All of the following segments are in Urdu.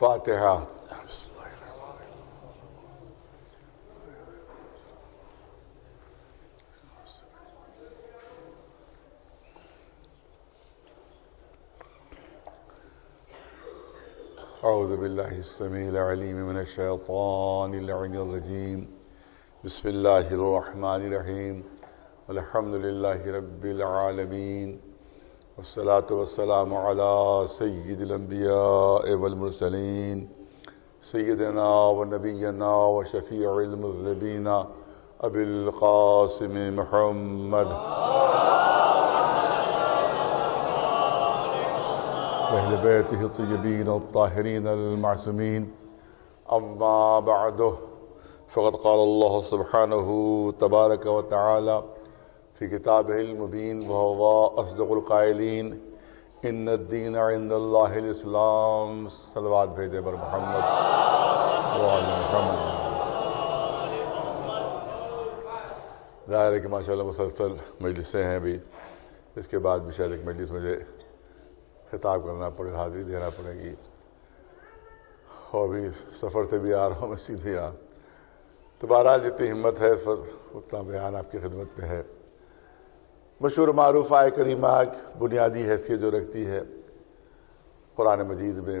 فاتحہ۔ اعوذ باللہ السمیع العلیم من الشیطان اللعین الرجیم، بسم اللہ الرحمن الرحیم، الحمد للہ رب العالمین، والصلاة والسلام علی سید الانبیاء والمرسلین، سیدنا و نبینا و شفیع المذنبین ابی القاسم محمد اہل بیتہ الطیبین الطاہرین المعصومین، اما بعد فقد قال اللہ سبحانہ تبارک و تعالی فی کتابہ المبین وہو اصدق القائلین ان الدین عند اللہ الاسلام۔ صلوات بھیجے بر محمد وعلی محمد۔ ظاہر ہے کہ ماشاءاللہ مسلسل مجلسیں ہیں ابھی، اس کے بعد بھی شاید ایک مجلس مجھے خطاب کرنا پڑے، حاضری دینا پڑے گی، اور بھی سفر سے بھی آ رہا ہوں میں سیدھے یہاں، تو بہرحال جتنی ہمت ہے اس وقت اتنا بیان آپ کی خدمت میں ہے۔ مشہور معروف آیت کریمہ بنیادی حیثیت جو رکھتی ہے قرآن مجید میں،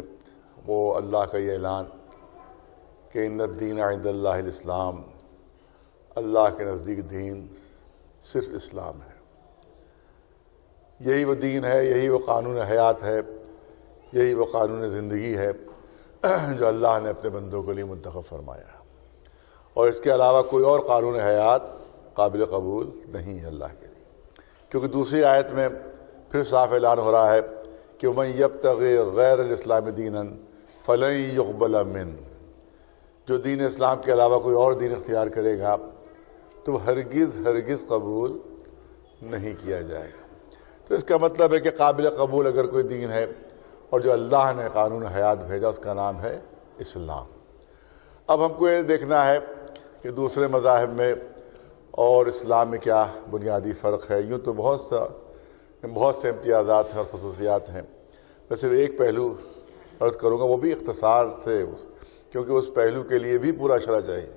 وہ اللہ کا یہ اعلان کہ ان الدین عند اللہ الاسلام، اللہ کے نزدیک دین صرف اسلام ہے، یہی وہ دین ہے، یہی وہ قانون حیات ہے، یہی وہ قانون زندگی ہے جو اللہ نے اپنے بندوں کے لیے منتخب فرمایا ہے، اور اس کے علاوہ کوئی اور قانون حیات قابل قبول نہیں ہے اللہ کے لیے، کیونکہ دوسری آیت میں پھر صاف اعلان ہو رہا ہے کہ وَمَن يَبْتَغِ غَيْرَ الْإِسْلَامِ دِينًا فَلَن يُقْبَلَ مِنْهُ، جو دین اسلام کے علاوہ کوئی اور دین اختیار کرے گا تو وہ ہرگز قبول نہیں کیا جائے گا۔ تو اس کا مطلب ہے کہ قابل قبول اگر کوئی دین ہے اور جو اللہ نے قانون حیات بھیجا اس کا نام ہے اسلام۔ اب ہم کو یہ دیکھنا ہے کہ دوسرے مذاہب میں اور اسلام میں کیا بنیادی فرق ہے۔ یوں تو بہت سے امتیازات ہیں اور خصوصیات ہیں، میں صرف ایک پہلو عرض کروں گا، وہ بھی اختصار سے، کیونکہ اس پہلو کے لیے بھی پورا شرح چاہیے۔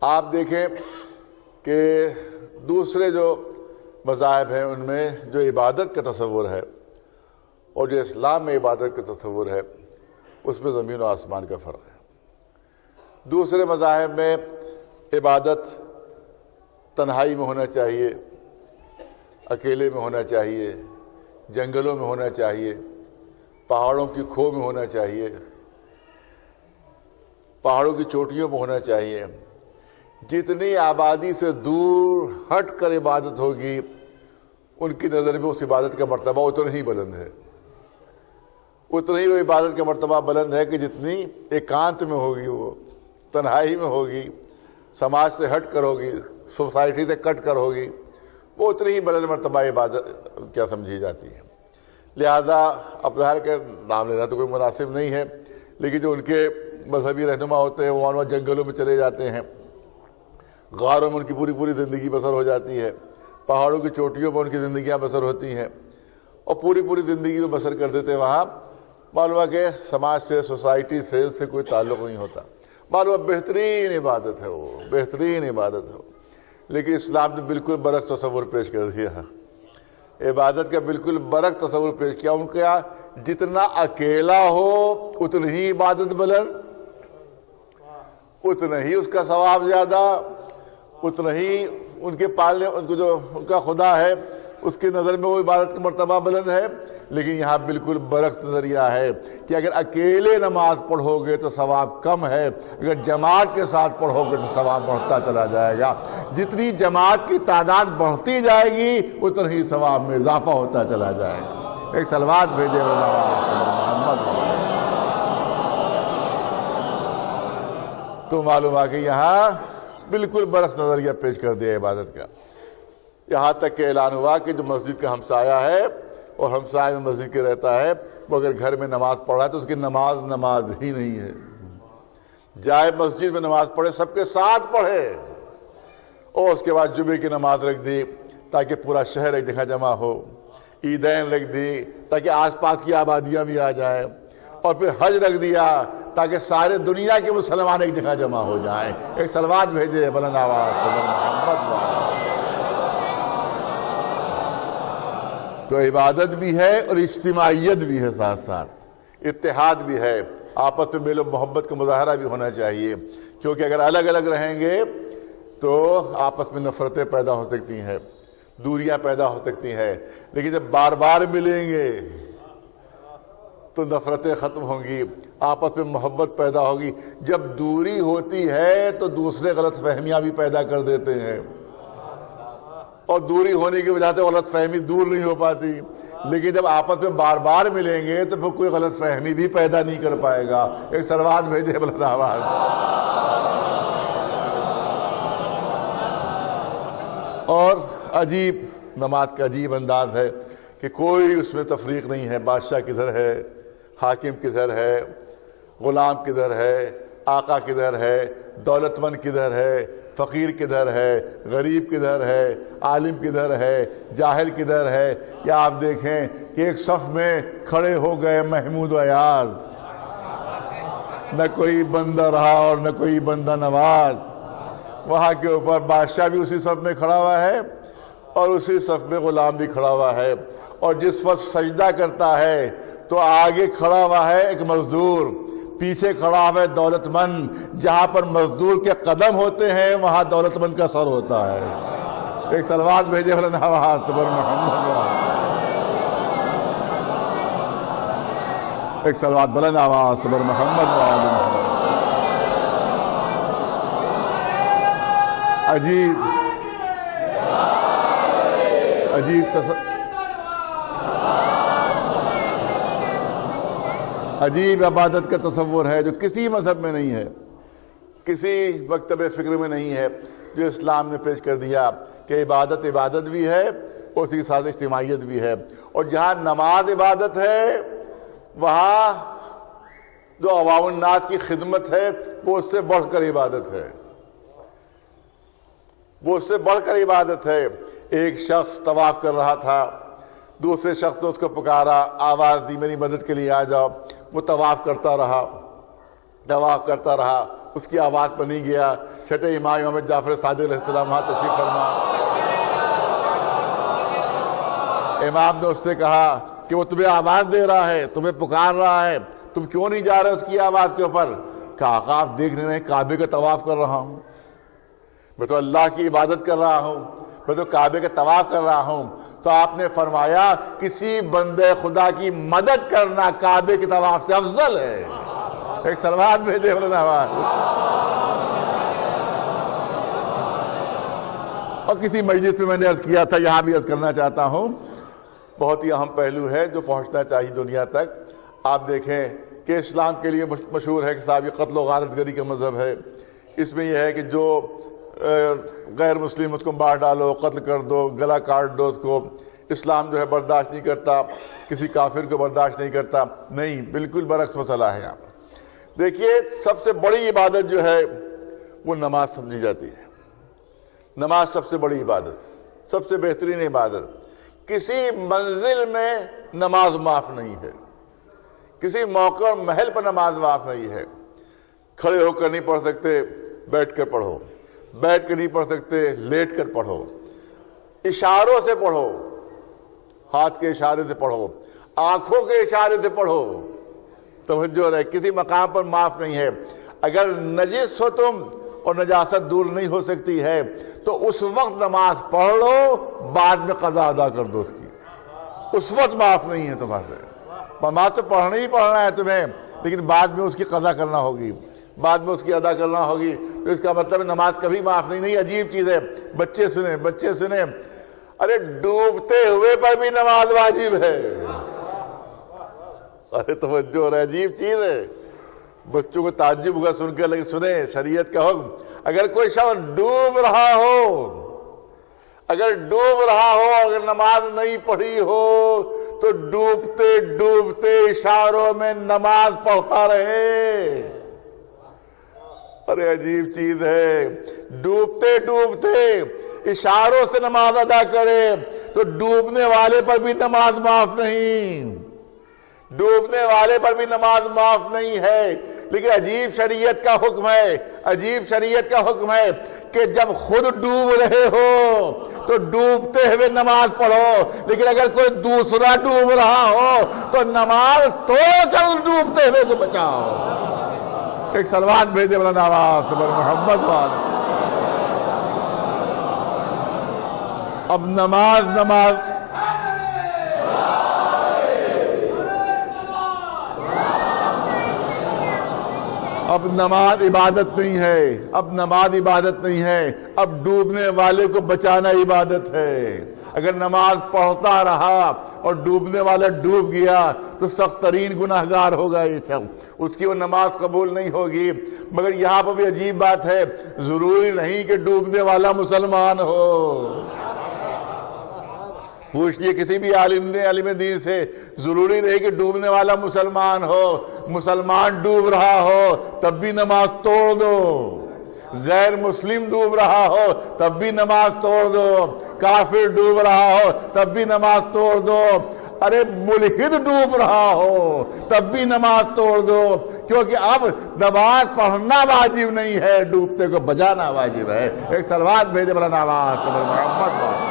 آپ دیکھیں کہ دوسرے جو مذاہب ہیں ان میں جو عبادت کا تصور ہے اور جو اسلام میں عبادت کا تصور ہے اس میں زمین و آسمان کا فرق ہے۔ دوسرے مذاہب میں عبادت تنہائی میں ہونا چاہیے، اکیلے میں ہونا چاہیے، جنگلوں میں ہونا چاہیے، پہاڑوں کی کھو میں ہونا چاہیے، پہاڑوں کی چوٹیوں میں ہونا چاہیے۔ جتنی آبادی سے دور ہٹ کر عبادت ہوگی ان کی نظر میں اس عبادت کا مرتبہ اتنا ہی بلند ہے، اتنا ہی وہ عبادت کا مرتبہ بلند ہے کہ جتنی ایکانت میں ہوگی، وہ تنہائی میں ہوگی، سماج سے ہٹ کر ہوگی، سوسائٹی سے کٹ کر ہوگی، وہ اتنی ہی بلند مرتبہ عبادت کیا سمجھی جاتی ہے۔ لہذا اب ظاہر کے نام لینا تو کوئی مناسب نہیں ہے، لیکن جو ان کے مذہبی رہنما ہوتے ہیں وہ وہاں جنگلوں میں چلے جاتے ہیں، غاروں میں ان کی پوری زندگی بسر ہو جاتی ہے، پہاڑوں کی چوٹیوں پر ان کی زندگیاں بسر ہوتی ہیں، اور پوری زندگی وہ بسر کر دیتے ہیں وہاں، معلوم ہے کہ سماج سے، سوسائٹی سے کوئی تعلق نہیں ہوتا، معلوم ہے بہترین عبادت ہے، وہ بہترین عبادت ہے، لیکن اسلام نے بالکل برعکس تصور پیش کر دیا، عبادت کا بالکل برعکس تصور پیش کیا۔ ان کا جتنا اکیلا ہو اتنی ہی عبادت بلند، اتنا ہی اس کا ثواب زیادہ، اتنا ہی ان کے پالنے، ان کو جو ان کا خدا ہے اس کی نظر میں وہ عبادت کا مرتبہ بلند ہے۔ لیکن یہاں بالکل برعکس نظریہ ہے کہ اگر اکیلے نماز پڑھو گے تو ثواب کم ہے، اگر جماعت کے ساتھ پڑھو گے تو ثواب بڑھتا چلا جائے گا، جتنی جماعت کی تعداد بڑھتی جائے گی اتنا ہی ثواب میں اضافہ ہوتا چلا جائے گا۔ ایک صلوات بھیجے محمد۔ تو معلوم ہے کہ یہاں بالکل برعکس نظریہ پیش کر دیا عبادت کا، یہاں تک کہ اعلان ہوا کہ جو مسجد کا ہمسایہ ہے اور ہمسایہ میں مسجد کے رہتا ہے، وہ اگر گھر میں نماز پڑھا ہے تو اس کی نماز ہی نہیں ہے، جائے مسجد میں نماز پڑھے، سب کے ساتھ پڑھے، اور اس کے بعد جمعے کی نماز رکھ دی تاکہ پورا شہر ایک جگہ جمع ہو، عیدین رکھ دی تاکہ آس پاس کی آبادیاں بھی آ جائیں، اور پھر حج رکھ دیا تاکہ سارے دنیا کے مسلمان ایک جگہ جمع ہو جائیں. ایک صلوات بھیجے بلند آواز محمد. تو عبادت بھی ہے اور اجتماعیت بھی ہے، ساتھ ساتھ اتحاد بھی ہے، آپس میں میل و محبت کا مظاہرہ بھی ہونا چاہیے. کیونکہ اگر الگ الگ رہیں گے تو آپس میں نفرتیں پیدا ہو سکتی ہیں، دوریاں پیدا ہو سکتی ہیں. لیکن جب بار بار ملیں گے تو نفرتیں ختم ہوں گی، آپس میں محبت پیدا ہوگی. جب دوری ہوتی ہے تو دوسرے غلط فہمیاں بھی پیدا کر دیتے ہیں، اور دوری ہونے کی وجہ سے غلط فہمی دور نہیں ہو پاتی. لیکن جب آپس میں بار بار ملیں گے تو پھر کوئی غلط فہمی بھی پیدا نہیں کر پائے گا. ایک صلوات بھیجے بلند آواز. اور عجیب نماز کا عجیب انداز ہے کہ کوئی اس میں تفریق نہیں ہے. بادشاہ کدھر ہے، حاکم کدھر ہے، غلام کدھر ہے، آقا کدھر ہے، دولت مند کدھر ہے، فقیر کدھر ہے، غریب کدھر ہے، عالم کدھر ہے، جاہل کدھر ہے. یا آپ دیکھیں کہ ایک صف میں کھڑے ہو گئے محمود و ایاز، نہ کوئی بندہ رہا اور نہ کوئی بندہ نواز. وہاں کے اوپر بادشاہ بھی اسی صف میں کھڑا ہوا ہے اور اسی صف میں غلام بھی کھڑا ہوا ہے. اور جس وقت سجدہ کرتا ہے تو آگے کھڑا ہوا ہے ایک مزدور، پیچھے کھڑا ہوا ہے دولت مند. جہاں پر مزدور کے قدم ہوتے ہیں وہاں دولت مند کا سر ہوتا ہے. ایک صلوات بھیجے بلند آواز پر محمد. ایک صلوات بلند آواز پر محمد. عجیب عجیب عبادت کا تصور ہے جو کسی مذہب میں نہیں ہے، کسی مکتب فکر میں نہیں ہے، جو اسلام نے پیش کر دیا کہ عبادت بھی ہے اور اسی کے ساتھ اجتماعیت بھی ہے. اور جہاں نماز عبادت ہے وہاں جو عوام الناس کی خدمت ہے وہ اس سے بڑھ کر عبادت ہے، وہ اس سے بڑھ کر عبادت ہے. ایک شخص طواف کر رہا تھا، دوسرے شخص نے اس کو پکارا، آواز دی میری مدد کے لیے آ جاؤ. وہ طواف کرتا رہا، اس کی آواز پر نہیں گیا. چھٹے امام جعفر صادق علیہ السلام وہاں تشریف فرما. امام نے اس سے کہا کہ وہ تمہیں آواز دے رہا ہے، تمہیں پکار رہا ہے، تم کیوں نہیں جا رہے اس کی آواز کے اوپر؟ کہا آقا آپ دیکھ رہے ہیں کعبے کا طواف کر رہا ہوں، میں تو اللہ کی عبادت کر رہا ہوں، میں تو کعبے کا طواف کر رہا ہوں. تو آپ نے فرمایا کسی بندے خدا کی مدد کرنا کعبے کے طواف سے افضل ہے. ایک صلوات بھیجے بلند آواز. اور کسی مجلس میں نے عرض کیا تھا، یہاں بھی عرض کرنا چاہتا ہوں، بہت ہی اہم پہلو ہے جو پہنچنا چاہیے دنیا تک. آپ دیکھیں کہ اسلام کے لیے مشہور ہے کہ صاحب یہ قتل و غارت گری کا مذہب ہے. اس میں یہ ہے کہ جو غیر مسلم اس کو مار ڈالو، قتل کر دو، گلا کاٹ دو اس کو. اسلام جو ہے برداشت نہیں کرتا، کسی کافر کو برداشت نہیں کرتا. نہیں، بالکل برعکس مسئلہ ہے. آپ دیکھیے سب سے بڑی عبادت جو ہے وہ نماز سمجھی جاتی ہے. نماز سب سے بڑی عبادت، سب سے بہترین عبادت. کسی منزل میں نماز معاف نہیں ہے، کسی موقع اور محل پر نماز معاف نہیں ہے. کھڑے ہو کر نہیں پڑھ سکتے، بیٹھ کر پڑھو. بیٹھ کر نہیں پڑھ سکتے، لیٹ کر پڑھو. اشاروں سے پڑھو، ہاتھ کے اشارے سے پڑھو، آنکھوں کے اشارے سے پڑھو. توجہ رہے، کسی مقام پر معاف نہیں ہے. اگر نجس ہو تم اور نجاست دور نہیں ہو سکتی ہے تو اس وقت نماز پڑھ لو، بعد میں قضا ادا کر دو اس کی. اس وقت معاف نہیں ہے تمہارے. نماز تو پڑھنا ہی پڑھنا ہے تمہیں، لیکن بعد میں اس کی قضا کرنا ہوگی، بعد میں اس کی ادا کرنا ہوگی. تو اس کا مطلب نماز کبھی معاف نہیں. عجیب چیز ہے. بچے سنیں، ارے ڈوبتے ہوئے پر بھی نماز واجب ہے. ارے توجہ رہے، عجیب چیز ہے. بچوں کو تعجب ہوگا سن کر، لیکن سنیں شریعت کا حکم. اگر کوئی شخص ڈوب رہا ہو، اگر نماز نہیں پڑھی ہو تو ڈوبتے ڈوبتے اشاروں میں نماز پڑھتا رہے. ارے عجیب چیز ہے. ڈوبتے ڈوبتے اشاروں سے نماز ادا کرے تو ڈوبنے والے پر بھی نماز معاف نہیں. ڈوبنے والے پر بھی نماز معاف نہیں ہے، لیکن عجیب شریعت کا حکم ہے، عجیب شریعت کا حکم ہے کہ جب خود ڈوب رہے ہو تو ڈوبتے ہوئے نماز پڑھو، لیکن اگر کوئی دوسرا ڈوب رہا ہو تو نماز توڑ کر ڈوبتے ہوئے کو بچاؤ۔ ایک صلوات بھیجے بلند آواز سے محمد والے۔ اب نماز اب نماز عبادت نہیں ہے، اب نماز عبادت نہیں ہے، اب ڈوبنے والے کو بچانا عبادت ہے۔ اگر نماز پڑھتا رہا اور ڈوبنے والا ڈوب گیا تو سخت ترین گناہگار ہوگا یہ شخص، اس کی وہ نماز قبول نہیں ہوگی۔ مگر یہاں پر بھی عجیب بات ہے، ضروری نہیں کہ ڈوبنے والا مسلمان ہو۔ پوچھئے کسی بھی عالم دین سے، ضروری نہیں کہ ڈوبنے والا مسلمان ہو، مسلمان ڈوب رہا ہو تب بھی نماز توڑ دو، غیر مسلم ڈوب رہا ہو تب بھی نماز توڑ دو، کافر ڈوب رہا ہو تب بھی نماز توڑ دو، ارے ملحد ڈوب رہا ہو تب بھی نماز توڑ دو، کیونکہ اب نماز پڑھنا واجب نہیں ہے، ڈوبتے کو بچانا واجب ہے۔ ایک صلوات بھیجے بلند آواز سے محمد والے۔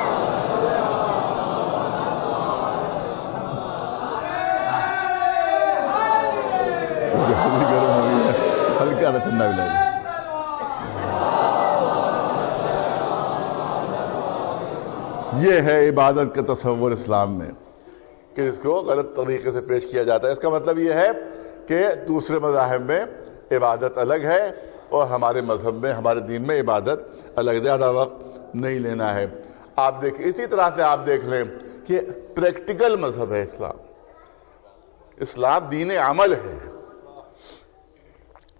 ہلکا ٹھنڈا بھی لگے۔ یہ ہے عبادت کا تصور اسلام میں کہ اس کو غلط طریقے سے پیش کیا جاتا ہے۔ اس کا مطلب یہ ہے کہ دوسرے مذاہب میں عبادت الگ ہے اور ہمارے مذہب میں، ہمارے دین میں عبادت الگ، زیادہ وقت نہیں لینا ہے۔ آپ دیکھیں اسی طرح سے آپ دیکھ لیں کہ پریکٹیکل مذہب ہے اسلام۔ اسلام دین عمل ہے۔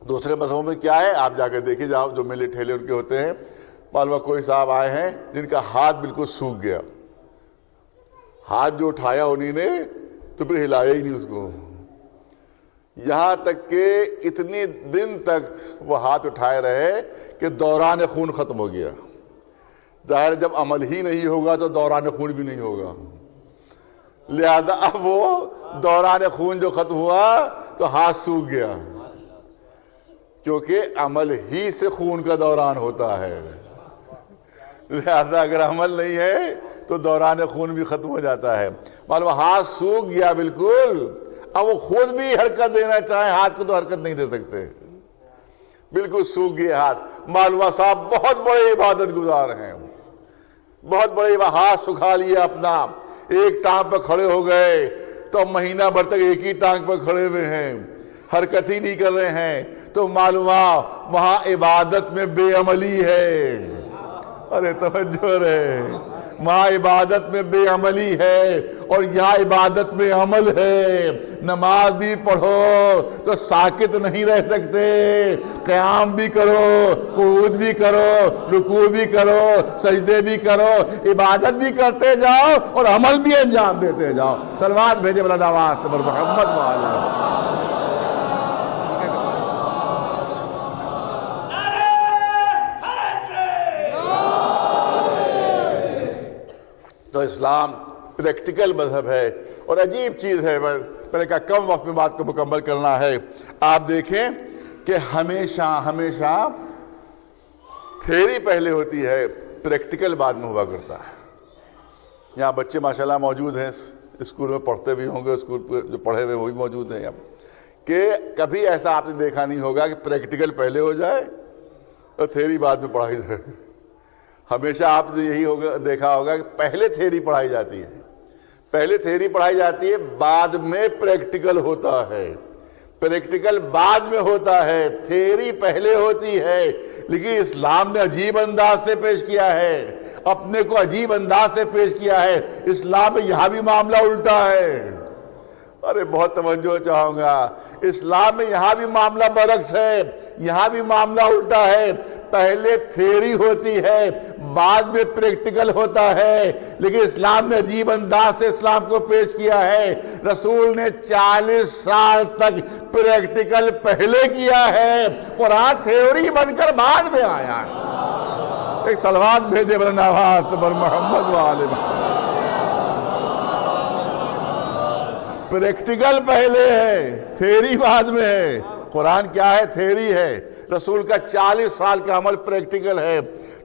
دوسرے مذہبوں میں کیا ہے آپ جا کر دیکھیں، جاؤ جو میلے ٹھیلے ان کے ہوتے ہیں، معلوم کوئی صاحب آئے ہیں جن کا ہاتھ بالکل سوکھ گیا، ہاتھ جو اٹھایا انہی نے تو پھر ہلایا ہی نہیں اس کو، یہاں تک کہ اتنی دن تک وہ ہاتھ اٹھائے رہے کہ دوران خون ختم ہو گیا۔ ظاہر جب عمل ہی نہیں ہوگا تو دوران خون بھی نہیں ہوگا، لہذا اب وہ دوران خون جو ختم ہوا تو ہاتھ سوکھ گیا، کیونکہ عمل ہی سے خون کا دوران ہوتا ہے، لہذا اگر عمل نہیں ہے تو دوران خون بھی ختم ہو جاتا ہے۔ معلوم ہاتھ سوکھ گیا بالکل، اب وہ خود بھی حرکت دینا چاہیں ہاتھ کو تو حرکت نہیں دے سکتے، بالکل سوکھ گئے ہاتھ۔ معلوم صاحب بہت بڑے عبادت گزار ہیں، بہت بڑے، ہاتھ سکھا لیا اپنا، ایک ٹانگ پر کھڑے ہو گئے تو مہینہ بھر تک ایک ہی ٹانگ پر کھڑے ہوئے ہیں، حرکت ہی نہیں کر رہے ہیں، تو معلوم وہاں عبادت میں بے عملی ہے۔ ارے توجہ رہے، وہاں عبادت میں بے عملی ہے اور یہاں عبادت میں عمل ہے۔ نماز بھی پڑھو تو ساکت نہیں رہ سکتے، قیام بھی کرو، قعود بھی کرو، رکوع بھی کرو، سجدے بھی کرو، عبادت بھی کرتے جاؤ اور عمل بھی انجام دیتے جاؤ۔ صلوات بھیجے بلند آواز سے محمد والے۔ تو اسلام پریکٹیکل مذہب ہے اور عجیب چیز ہے، میں نے کہا کم وقت میں بات کو مکمل کرنا ہے۔ آپ دیکھیں کہ ہمیشہ تھیوری پہلے ہوتی ہے، پریکٹیکل بعد میں ہوا کرتا ہے۔ یہاں بچے ماشاءاللہ موجود ہیں، اسکول میں پڑھتے بھی ہوں گے، اسکول جو پڑھے ہوئے وہ بھی موجود ہیں یہاں، کہ کبھی ایسا آپ نے دیکھا نہیں ہوگا کہ پریکٹیکل پہلے ہو جائے اور تھیوری بعد میں پڑھائی جائے۔ ہمیشہ آپ نے یہی دیکھا ہوگا کہ پہلے تھیوری پڑھائی جاتی ہے، پہلے تھیوری پڑھائی جاتی ہے، بعد میں پریکٹیکل ہوتا ہے، پریکٹیکل بعد میں ہوتا ہے، تھیوری پہلے ہوتی ہے۔ لیکن اسلام نے عجیب انداز سے پیش کیا ہے، اپنے کو عجیب انداز سے پیش کیا ہے۔ اسلام میں یہاں بھی معاملہ الٹا ہے، ارے بہت توجہ چاہوں گا، اسلام میں یہاں بھی معاملہ برعکس ہے، یہاں بھی معاملہ الٹا ہے۔ پہلے تھیوری ہوتی ہے، بعد میں پریکٹیکل ہوتا ہے، لیکن اسلام نے عجیب انداز سے اسلام کو پیش کیا ہے۔ رسول نے 40 سال تک پریکٹیکل پہلے کیا ہے، قرآن تھیوری بن کر بعد میں آیا ہے۔ ایک صلوات بھیجے بلند آواز پر محمد والے۔ پریکٹیکل پہلے ہے، تھیری بعد میں ہے۔ قرآن کیا ہے؟ تھیری ہے۔ رسول کا 40 سال کا عمل پریکٹیکل ہے۔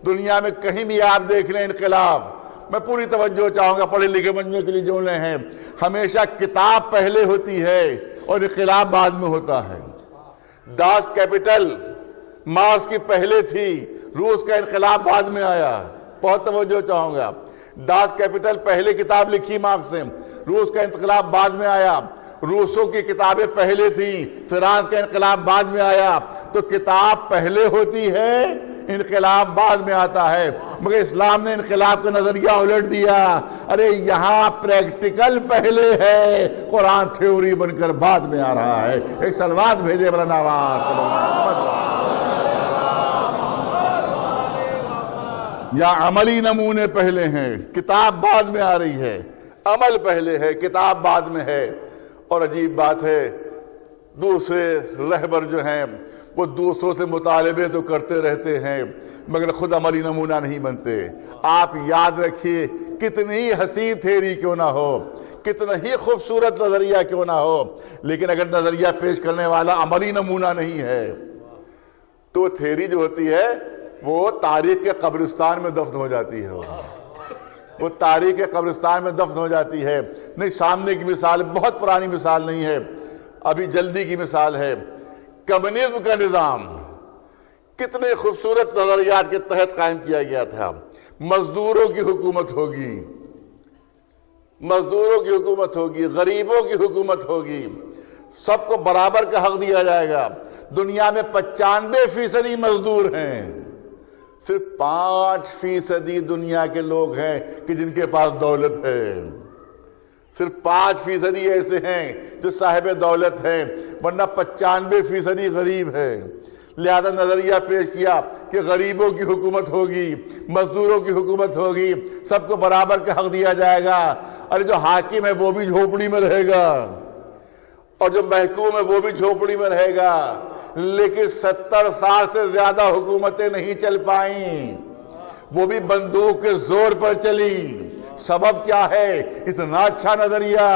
دنیا میں کہیں بھی آپ دیکھ لیں انقلاب، میں پوری توجہ چاہوں گا پڑھے لکھے بننے کے لیے جو لے ہیں، ہمیشہ کتاب پہلے ہوتی ہے اور انقلاب بعد میں ہوتا ہے۔ داس کیپٹل مارکس کی پہلے تھی، روس کا انقلاب بعد میں آیا۔ بہت توجہ چاہوں گا، داس کیپٹل پہلے کتاب لکھی مارکس نے، روس کا انقلاب بعد میں آیا۔ روسوں کی کتابیں پہلے تھیں، فرانس کا انقلاب بعد میں آیا۔ تو کتاب پہلے ہوتی ہے، انقلاب بعد میں آتا ہے۔ مگر اسلام نے انقلاب کا نظریہ الٹ دیا، ارے یہاں پریکٹیکل پہلے ہے، قرآن تھیوری بن کر بعد میں آ رہا ہے۔ ایک سلوات بھیجے مولانا یا عملی نمونے پہلے ہیں، کتاب بعد میں آ رہی ہے۔ عمل پہلے ہے، کتاب بعد میں ہے۔ اور عجیب بات ہے، دوسرے رہبر جو ہیں وہ دوسروں سے مطالبے تو کرتے رہتے ہیں مگر خود عملی نمونہ نہیں بنتے۔ آپ یاد رکھیے، کتنی ہی حسین تھیری کیوں نہ ہو، کتنا ہی خوبصورت نظریہ کیوں نہ ہو، لیکن اگر نظریہ پیش کرنے والا عملی نمونہ نہیں ہے تو تھیری جو ہوتی ہے وہ تاریخ کے قبرستان میں دفن ہو جاتی ہے۔ وہ تاریخ کے قبرستان میں دفن ہو جاتی ہے۔ نہیں، سامنے کی مثال بہت پرانی مثال نہیں ہے، ابھی جلدی کی مثال ہے۔ کمیونزم کا نظام کتنے خوبصورت نظریات کے تحت قائم کیا گیا تھا۔ مزدوروں کی حکومت ہوگی، مزدوروں کی حکومت ہوگی، غریبوں کی حکومت ہوگی، سب کو برابر کا حق دیا جائے گا۔ دنیا میں 95% مزدور ہیں، صرف 5% دنیا کے لوگ ہیں کہ جن کے پاس دولت ہے۔ صرف 5% ایسے ہیں جو صاحب دولت ہیں، ورنہ 95% غریب ہے۔ لہذا نظریہ پیش کیا کہ غریبوں کی حکومت ہوگی، مزدوروں کی حکومت ہوگی، سب کو برابر کا حق دیا جائے گا۔ اور جو حاکم ہے وہ بھی جھوپڑی میں رہے گا اور جو محکوم ہے وہ بھی جھوپڑی میں رہے گا۔ لیکن 70 سال سے زیادہ حکومتیں نہیں چل پائیں، وہ بھی بندوق کے زور پر چلی۔ سبب کیا ہے؟ اتنا اچھا نظریہ،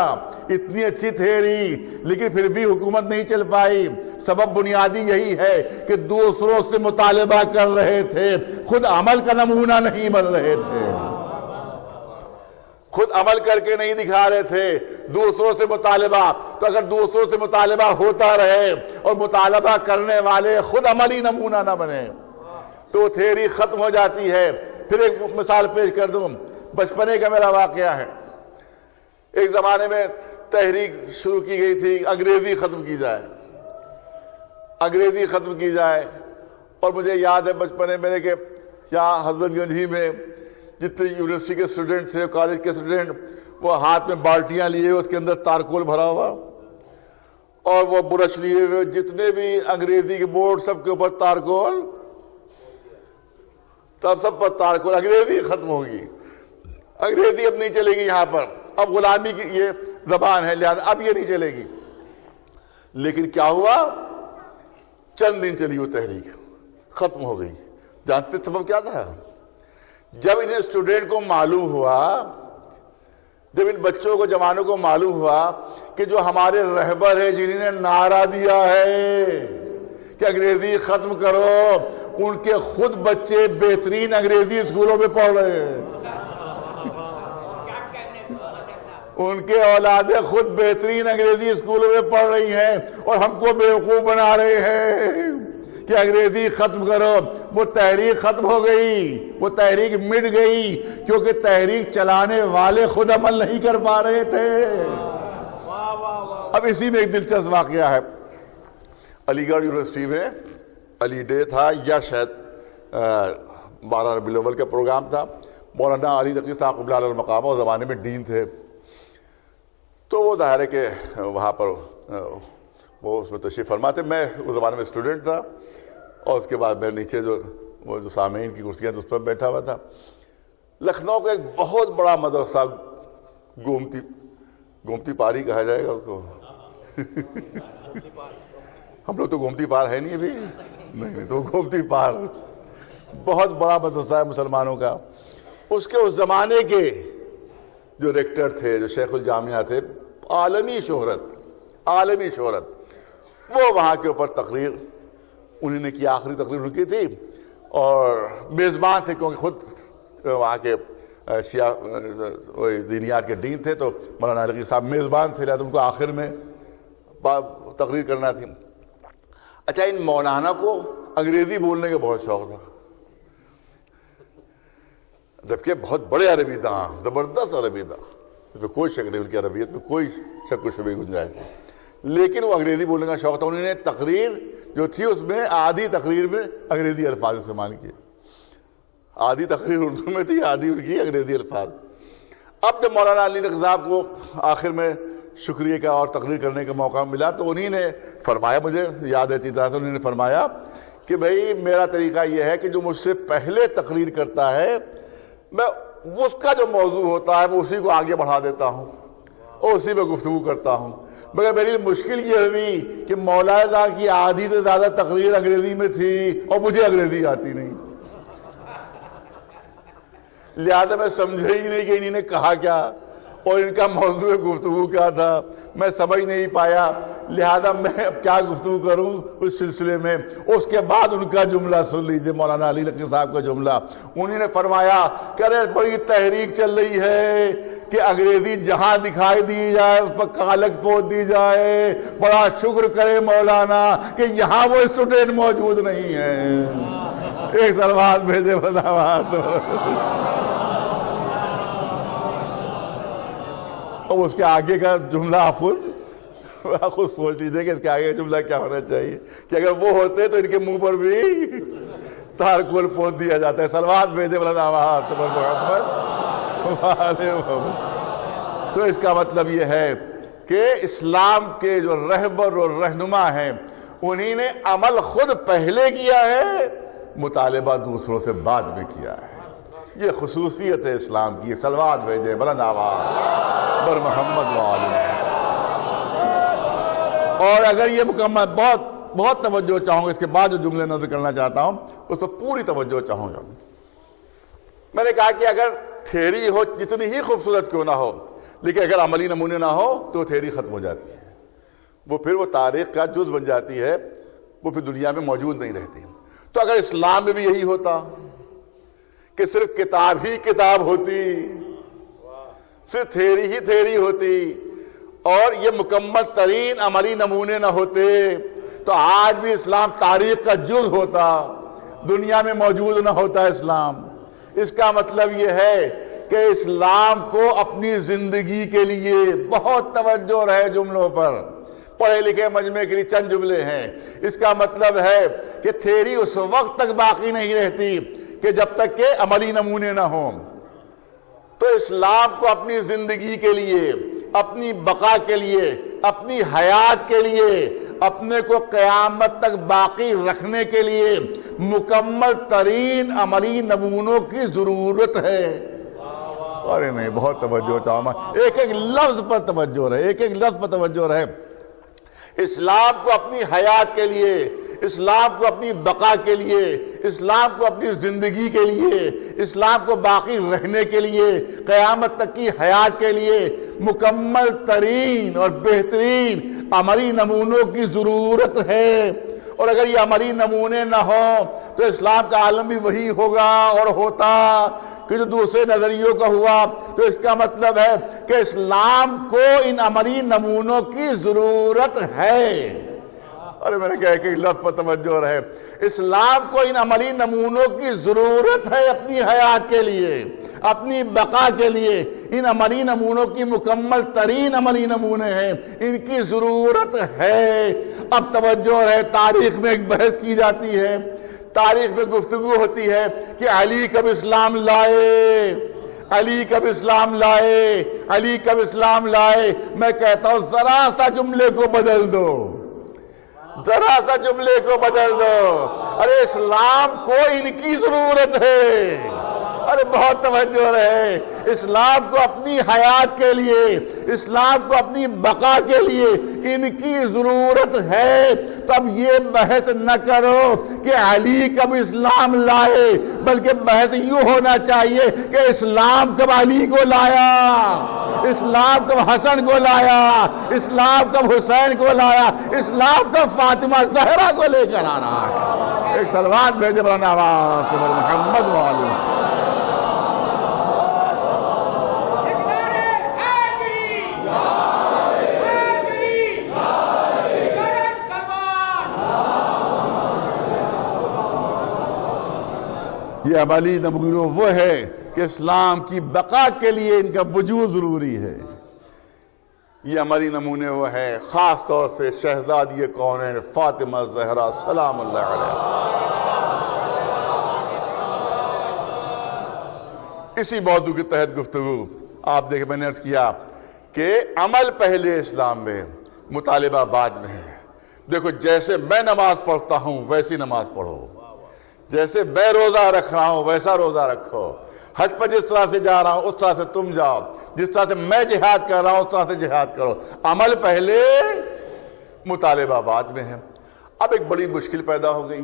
اتنی اچھی تھیوری، لیکن پھر بھی حکومت نہیں چل پائی۔ سبب بنیادی یہی ہے کہ دوسروں سے مطالبہ کر رہے تھے، خود عمل کا نمونہ نہیں بن رہے تھے، خود عمل کر کے نہیں دکھا رہے تھے، دوسروں سے مطالبہ۔ تو اگر دوسروں سے مطالبہ ہوتا رہے اور مطالبہ کرنے والے خود عملی نمونہ نہ بنے تو تھیوری ختم ہو جاتی ہے۔ پھر ایک مثال پیش کر دوں، بچپنے کا میرا واقعہ ہے۔ ایک زمانے میں تحریک شروع کی گئی تھی، انگریزی ختم کی جائے، انگریزی ختم کی جائے۔ اور مجھے یاد ہے بچپنے میرے کہ یہاں حضرت گنج ہی میں جتنے یونیورسٹی کے اسٹوڈنٹ تھے، کالج کے اسٹوڈنٹ، وہ ہاتھ میں بالٹیاں لیے، اس کے اندر تارکول بھرا ہوا اور وہ برش لیے ہوئے، جتنے بھی انگریزی کے بورڈ سب کے اوپر تارکول، تب سب پر تارکول۔ انگریزی ختم ہوگی، انگریزی اب نہیں چلے گی یہاں پر، اب غلامی کی یہ زبان ہے، لہذا اب یہ نہیں چلے گی۔ لیکن کیا ہوا؟ چند دن چلی وہ تحریک، ختم ہو گئی۔ جانتے سبب کیا تھا؟ جب انہیں اسٹوڈنٹ کو معلوم ہوا، جب ان بچوں کو، جوانوں کو معلوم ہوا کہ جو ہمارے رہبر ہیں جنہوں نے نعرہ دیا ہے کہ انگریزی ختم کرو، ان کے خود بچے بہترین انگریزی اسکولوں میں پڑھ رہے ہیں، ان کے اولادیں خود بہترین انگریزی اسکولوں میں پڑھ رہی ہیں اور ہم کو بیوقوف بنا رہے ہیں کہ انگریزی ختم کرو۔ وہ تحریک ختم ہو گئی، وہ تحریک مٹ گئی، کیونکہ تحریک چلانے والے خود عمل نہیں کر پا رہے تھے۔ اب اسی میں ایک دلچسپ واقعہ ہے۔ علی گڑھ یونیورسٹی میں علی ڈے تھا، یا شاید 12 ربیع الاول کا پروگرام تھا۔ مولانا علی نقوی صاحب قبلہ علیہ المقام اس زمانے میں ڈین تھے، تو وہ ظاہر ہے کہ وہاں پر وہ اس میں تشریف فرما تھے۔ میں اس زمانے میں اسٹوڈنٹ تھا اور اس کے بعد میں نیچے جو سامعین کی کرسیاں اس پر بیٹھا ہوا تھا۔ لکھنؤ کا ایک بہت بڑا مدرسہ، گومتی پاری کہا جائے گا اس کو، ہم لوگ تو گومتی پار ہے نہیں ابھی، نہیں تو گومتی پار بہت بڑا مدرسہ ہے مسلمانوں کا۔ اس کے اس زمانے کے جو ریکٹر تھے، جو شیخ الجامعہ تھے، عالمی شہرت. وہ وہاں کے اوپر تقریر انہوں نے کی، آخری تقریر ان کی تھی، اور میزبان تھے کیونکہ خود وہاں کے شیعہ دینیات کے ڈین تھے، تو مولانا علی صاحب میزبان تھے، لہذا ان کو آخر میں تقریر کرنا تھی. اچھا، ان مولانا کو انگریزی بولنے کا بہت شوق تھا، جبکہ بہت بڑے عربی داں، زبردست عربی داں، اس میں کوئی شک نہیں، ان کی عربیت میں کوئی شک و شبہ گنجائش نہیں، لیکن وہ انگریزی بولنے کا شوق تھا. انہوں نے تقریر جو تھی اس میں آدھی تقریر میں انگریزی الفاظ استعمال کیے. آدھی تقریر اردو میں تھی، آدھی ان کی انگریزی الفاظ. اب جب مولانا علی نقوی صاحب کو آخر میں شکریہ کا اور تقریر کرنے کا موقع ملا تو انہی نے فرمایا، مجھے یاد ہے اچھی طرح سے، انہوں نے فرمایا کہ بھائی میرا طریقہ یہ ہے کہ جو مجھ سے پہلے تقریر کرتا ہے میں اس کا جو موضوع ہوتا ہے میں اسی کو آگے بڑھا دیتا ہوں اور اسی میں گفتگو کرتا ہوں. مگر میری مشکل یہ ہوئی کہ مولانا کی آدھی سے زیادہ تقریر انگریزی میں تھی اور مجھے انگریزی آتی نہیں، لہذا میں سمجھے ہی نہیں کہ انہوں نے کہا کیا اور ان کا موضوع گفتگو کیا تھا، میں سمجھ نہیں پایا. لہذا میں اب کیا گفتگو کروں اس سلسلے میں. اس کے بعد ان کا جملہ سن لیجیے، مولانا علی نقوی صاحب کا جملہ. انہوں نے فرمایا کہ ارے بڑی تحریک چل رہی ہے کہ انگریزی جہاں دکھائی دی جائے اس پر کالک پوت دی جائے، بڑا شکر کرے مولانا کہ یہاں وہ اسٹوڈنٹ موجود نہیں ہے. ایک سلوات بھیجے بداوات. اب اس کے آگے کا جملہ آپ خود سوچ لیجئے کہ اس کے آگے کا جملہ کیا ہونا چاہیے کہ اگر وہ ہوتے تو ان کے منہ پر بھی تارکول پوت دیا جاتا ہے. سلوات بھیجے بداوات. تو اس کا مطلب یہ ہے کہ اسلام کے جو رہبر اور رہنما ہیں انہی نے عمل خود پہلے کیا ہے، مطالبہ دوسروں سے بعد میں کیا ہے. یہ خصوصیت ہے اسلام کی. صلوات بھیجے بلند آواز بر محمد وآل محمد. اور اگر یہ مکمل بہت توجہ چاہوں گا، اس کے بعد جو جملے نظر کرنا چاہتا ہوں اس پر پوری توجہ چاہوں گا. میں نے کہا کہ اگر تھیری ہو جتنی ہی خوبصورت کیوں نہ ہو، لیکن اگر عملی نمونے نہ ہو تو تھیری ختم ہو جاتی ہے، وہ پھر وہ تاریخ کا جز بن جاتی ہے، وہ پھر دنیا میں موجود نہیں رہتی. تو اگر اسلام میں بھی یہی ہوتا کہ صرف کتاب ہی کتاب ہوتی، صرف تھیری ہی تھیری ہوتی اور یہ مکمل ترین عملی نمونے نہ ہوتے تو آج بھی اسلام تاریخ کا جز ہوتا، دنیا میں موجود نہ ہوتا اسلام. اس کا مطلب یہ ہے کہ اسلام کو اپنی زندگی کے لیے بہت توجہ رہے جملوں پر. پڑھے لکھے مجمع کے لیے چند جملے ہیں. اس کا مطلب ہے کہ تھیری اس وقت تک باقی نہیں رہتی کہ جب تک کہ عملی نمونے نہ ہوں. تو اسلام کو اپنی زندگی کے لیے، اپنی بقا کے لیے، اپنی حیات کے لیے، اپنے کو قیامت تک باقی رکھنے کے لیے مکمل ترین عملی نمونوں کی ضرورت ہے. ارے نہیں، بہت توجہ چاہوں، ایک ایک لفظ پر توجہ رہے، ایک ایک لفظ پر توجہ رہے. اسلام کو اپنی حیات کے لیے، اسلام کو اپنی بقا کے لیے، اسلام کو اپنی زندگی کے لیے، اسلام کو باقی رہنے کے لیے، قیامت تک کی حیات کے لیے مکمل ترین اور بہترین عملی نمونوں کی ضرورت ہے. اور اگر یہ عملی نمونے نہ ہوں تو اسلام کا عالم بھی وہی ہوگا اور ہوتا کہ جو دوسرے نظریوں کا ہوا. تو اس کا مطلب ہے کہ اسلام کو ان عملی نمونوں کی ضرورت ہے. ارے میں نے کہا کہ لفظ پر توجہ رہے. اسلام کو ان عملی نمونوں کی ضرورت ہے اپنی حیات کے لیے، اپنی بقا کے لیے. ان عملی نمونوں کی مکمل ترین عملی نمونے ہیں، ان کی ضرورت ہے. اب توجہ ہے، تاریخ میں ایک بحث کی جاتی ہے، تاریخ میں گفتگو ہوتی ہے کہ علی کب اسلام لائے، علی کب اسلام لائے، علی کب اسلام لائے. میں کہتا ہوں ذرا سا جملے کو بدل دو، ذرا سا جملے کو بدل دو. ارے اسلام کو ان کی ضرورت ہے، ارے بہت توجہ رہے، اسلام کو اپنی حیات کے لیے، اسلام کو اپنی بقا کے لیے ان کی ضرورت ہے، تو اب یہ بحث نہ کرو کہ علی کب اسلام لائے، بلکہ بحث یوں ہونا چاہیے کہ اسلام کب علی کو لایا، اسلام کب حسن کو لایا، اسلام کب حسین کو لایا، اسلام کب فاطمہ زہرا کو لے کر آ رہا ہے۔ ایک صلوات بھیجے مولانا آواز محمد والی۔ یہ عملی نمونہ وہ ہے کہ اسلام کی بقا کے لیے ان کا وجود ضروری ہے۔ یہ عملی نمونے وہ ہے خاص طور سے شہزادی کونین فاطمہ زہرا سلام اللہ علیہ۔ اسی موضوع کے تحت گفتگو آپ دیکھیں، میں نے عرض کیا کہ عمل پہلے اسلام میں، مطالبہ بعد میں ہے۔ دیکھو جیسے میں نماز پڑھتا ہوں ویسی نماز پڑھو، جیسے میں روزہ رکھ رہا ہوں ویسا روزہ رکھو، حج پر جس طرح سے جا رہا ہوں اس طرح سے تم جاؤ، جس طرح سے میں جہاد کر رہا ہوں اس طرح سے جہاد کرو۔ عمل پہلے مطالبہ بعد میں ہے۔ اب ایک بڑی مشکل پیدا ہو گئی،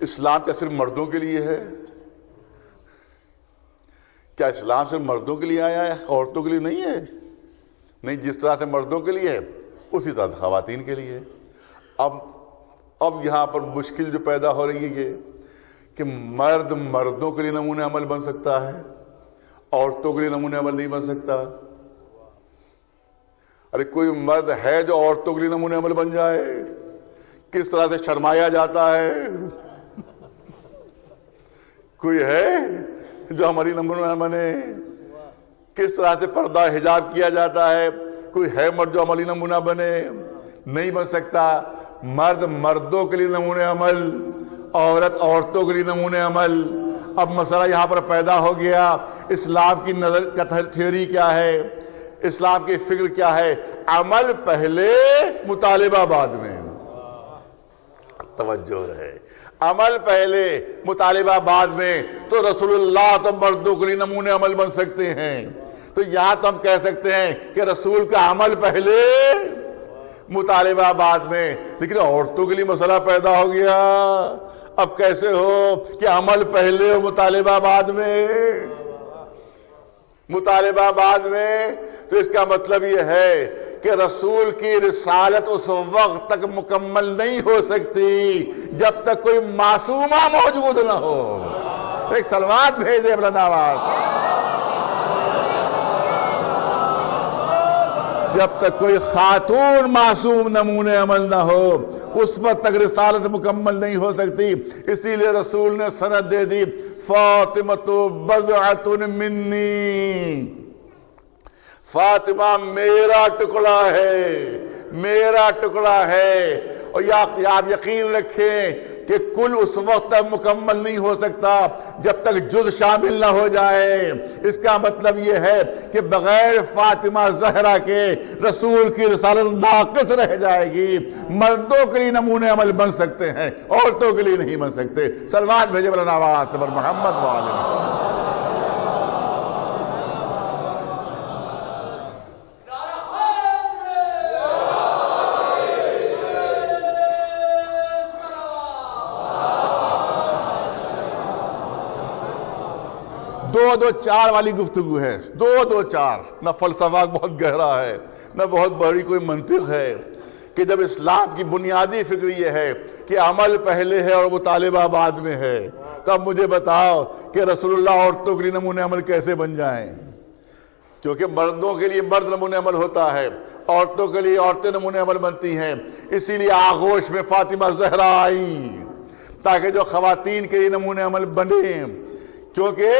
اسلام کیا صرف مردوں کے لیے ہے؟ کیا اسلام صرف مردوں کے لیے آیا ہے، عورتوں کے لیے نہیں ہے؟ نہیں، جس طرح سے مردوں کے لیے ہے اسی طرح سے خواتین کے لیے۔ اب یہاں پر مشکل جو پیدا ہو رہی ہے یہ کہ مرد مردوں کے لیے نمونہ عمل بن سکتا ہے، عورتوں کے لیے نمونہ عمل نہیں بن سکتا۔ ارے کوئی مرد ہے جو عورتوں کے لیے نمونہ عمل بن جائے؟ کس طرح سے شرمایا جاتا ہے؟ کوئی ہے جو ہماری نمونہ بنے؟ کس طرح سے پردہ حجاب کیا جاتا ہے؟ کوئی ہے مرد جو عملی نمونہ بنے؟ نہیں بن سکتا۔ مرد مردوں کے لیے نمونہ عمل، عورت عورتوں کے لیے نمونہ عمل۔ اب مسئلہ یہاں پر پیدا ہو گیا، اسلام کی نظر کا تھیوری کیا ہے، اسلام کی فکر کیا ہے؟ عمل پہلے مطالبہ بعد میں۔ توجہ رہے، عمل پہلے مطالبہ بعد میں، تو رسول اللہ تو مردوں کے لیے نمونہ عمل بن سکتے ہیں۔ تو یہاں تو ہم کہہ سکتے ہیں کہ رسول کا عمل پہلے مطالبہ بعد میں، لیکن عورتوں کے لیے مسئلہ پیدا ہو گیا۔ اب کیسے ہو کہ عمل پہلے اور مطالبہ بعد میں؟ مطالبہ بعد میں تو اس کا مطلب یہ ہے کہ رسول کی رسالت اس وقت تک مکمل نہیں ہو سکتی جب تک کوئی معصومہ موجود نہ ہو۔ ایک صلوات بھیج دے بلند آواز۔ جب تک کوئی خاتون معصوم نمونہ عمل نہ ہو اس وقت تک رسالت مکمل نہیں ہو سکتی۔ اسی لیے رسول نے سند دے دی، فاطمۃ بضعۃ منی، فاطمہ میرا ٹکڑا ہے، میرا ٹکڑا ہے۔ اور آپ یقین رکھیں کہ کل اس وقت تک مکمل نہیں ہو سکتا جب تک جز شامل نہ ہو جائے۔ اس کا مطلب یہ ہے کہ بغیر فاطمہ زہرا کے رسول کی رسالت ناقص رہ جائے گی۔ مردوں کے لیے نمونہ عمل بن سکتے ہیں، عورتوں کے لیے نہیں بن سکتے۔ صلوات بھیجے بلند آواز پر محمد وآلہ۔ دو چار والی گفتگو ہے، دو چار، نہ فلسفہ بہت گہرا ہے نہ بہت بڑی کوئی منطق ہے، کہ جب اسلام کی بنیادی فکر یہ ہے کہ عمل پہلے ہے اور مطالبہ بعد میں ہے، تو اب مجھے بتاؤ کہ رسول اللہ عورتوں کے لیے نمونہ عمل کیسے بن جائیں؟ کیونکہ مردوں کے لیے مرد نمونہ عمل ہوتا ہے، عورتوں کے لیے عورتیں نمونہ عمل بنتی ہیں۔ اسی لیے آغوش میں فاطمہ زہرا آئی تاکہ جو خواتین کے لیے نمونہ عمل بنے، کیونکہ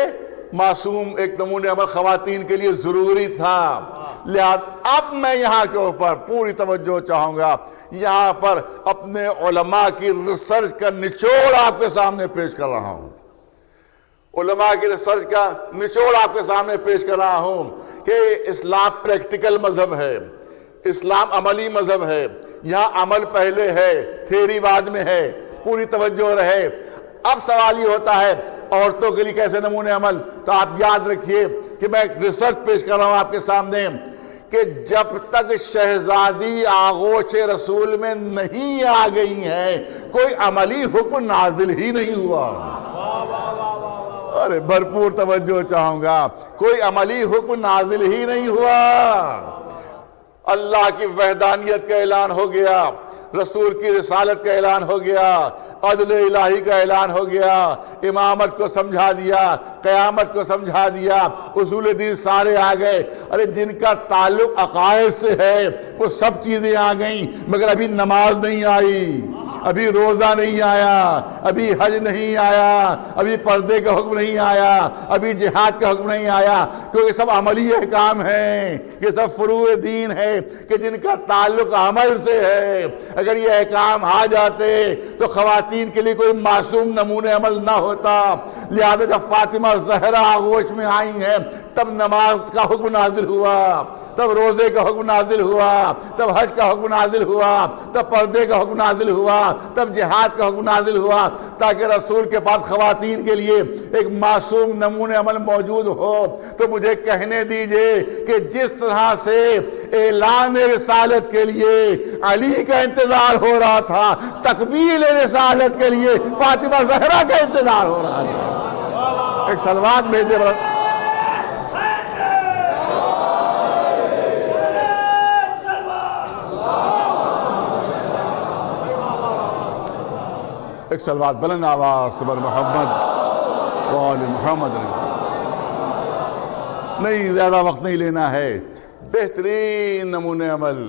معصوم ایک نمونہ عمل خواتین کے لیے ضروری تھا۔ لہذا اب میں یہاں کے اوپر پوری توجہ چاہوں گا، یہاں پر اپنے علماء کی ریسرچ کا نچوڑ آپ کے سامنے پیش کر رہا ہوں، علماء کی ریسرچ کا نچوڑ آپ کے سامنے پیش کر رہا ہوں کہ اسلام پریکٹیکل مذہب ہے، اسلام عملی مذہب ہے۔ یہاں عمل پہلے ہے، تھیوری بعد میں ہے، پوری توجہ رہے۔ اب سوال یہ ہوتا ہے عورتوں کے لیے کیسے نمونے عمل؟ تو آپ یاد رکھیے کہ میں ایک ریسرچ پیش کر رہا ہوں آپ کے سامنے کہ جب تک شہزادی آغوش رسول میں نہیں آ گئی ہیں کوئی عملی حکم نازل ہی نہیں ہوا۔ ارے بھرپور توجہ چاہوں گا، کوئی عملی حکم نازل ہی نہیں ہوا۔ اللہ کی وحدانیت کا اعلان ہو گیا، رسول کی رسالت کا اعلان ہو گیا، عدل الہی کا اعلان ہو گیا، امامت کو سمجھا دیا، قیامت کو سمجھا دیا، اصول دین سارے آ گئے۔ ارے جن کا تعلق عقائد سے ہے وہ سب چیزیں آ گئیں، مگر ابھی نماز نہیں آئی، ابھی روزہ نہیں آیا، ابھی حج نہیں آیا، ابھی پردے کا حکم نہیں آیا، ابھی جہاد کا حکم نہیں آیا، کیونکہ سب عملی احکام ہیں، یہ سب فروع دین ہے کہ جن کا تعلق عمل سے ہے۔ اگر یہ احکام آ جاتے تو خواتین کے لیے کوئی معصوم نمونہ عمل نہ ہوتا۔ لہذا جب فاطمہ زہرا آغوش میں آئی ہیں تب نماز کا حکم نازل ہوا، تب روزے کا حکم نازل ہوا، تب حج کا حکم نازل ہوا، تب پردے کا حکم نازل ہوا، تب جہاد کا حکم نازل ہوا، تاکہ رسول کے پاس خواتین کے لیے ایک معصوم نمونہ عمل موجود ہو۔ تو مجھے کہنے دیجئے کہ جس طرح سے اعلان رسالت کے لیے علی کا انتظار ہو رہا تھا، تکمیل رسالت کے لیے فاطمہ زہرا کا انتظار ہو رہا تھا۔ ایک صلوات بھیجے برس ایک صلوات بلند آواز بر محمد وآل محمد۔ نہیں، زیادہ وقت نہیں لینا ہے۔ بہترین نمونہ عمل،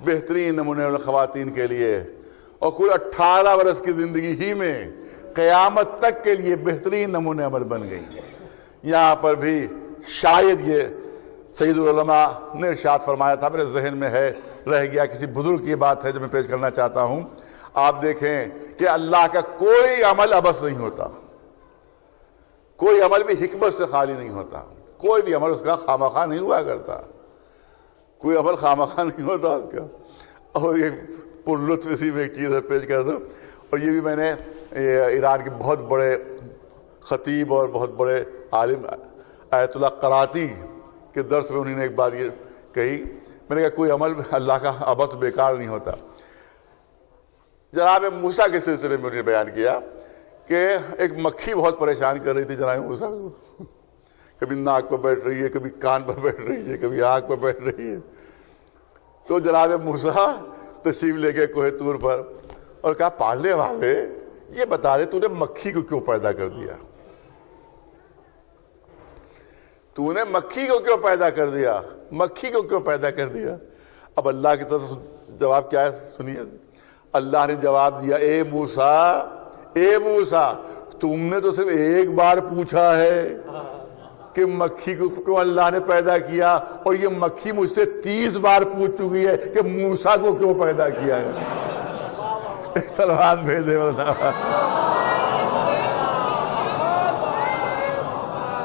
بہترین نمونہ عمل خواتین کے لیے، اور کل 18 برس کی زندگی ہی میں قیامت تک کے لیے بہترین نمونہ عمل بن گئی۔ یہاں پر بھی شاید یہ سید العلماء نے ارشاد فرمایا تھا، میرے ذہن میں ہے، رہ گیا، کسی بزرگ کی بات ہے جو میں پیش کرنا چاہتا ہوں۔ آپ دیکھیں کہ اللہ کا کوئی عمل عبث نہیں ہوتا، کوئی عمل بھی حکمت سے خالی نہیں ہوتا، کوئی بھی عمل اس کا خامخواہ نہیں ہوا کرتا، کوئی عمل خامخواہ نہیں ہوتا اس کا۔ اور یہ پر لطف اسی میں ایک چیز ہے پیش کر دوں، اور یہ بھی میں نے ایران کے بہت بڑے خطیب اور بہت بڑے عالم آیت اللہ قراتی کے درس میں انہوں نے ایک بات یہ کہی، میں نے کہا کوئی عمل اللہ کا عبث بیکار نہیں ہوتا۔ جناب موسیٰ کے سلسلے میں انہوں نے بیان کیا کہ ایک مکھی بہت پریشان کر رہی تھی جناب موسیٰ کو، کبھی ناک پر بیٹھ رہی ہے، کبھی کان پر بیٹھ رہی ہے، کبھی آنکھ پر بیٹھ رہی ہے۔ تو جناب موسیٰ تشریف لے کے کوہ طور پر اور کہا، پالنے والے یہ بتا دے تو نے مکھی کو کیوں پیدا کر دیا؟ تو نے مکھی کو کیوں پیدا کر دیا؟ مکھی کو کیوں پیدا کر دیا؟ اب اللہ کی طرف جواب کیا ہے سنیے۔ اللہ نے جواب دیا، اے موسیٰ تم نے تو صرف ایک بار پوچھا ہے کہ مکھی کو کیوں اللہ نے پیدا کیا، اور یہ مکھی مجھ سے 30 بار پوچھ چکی ہے کہ موسیٰ کو کیوں پیدا کیا ہے۔ صلوات بھیجے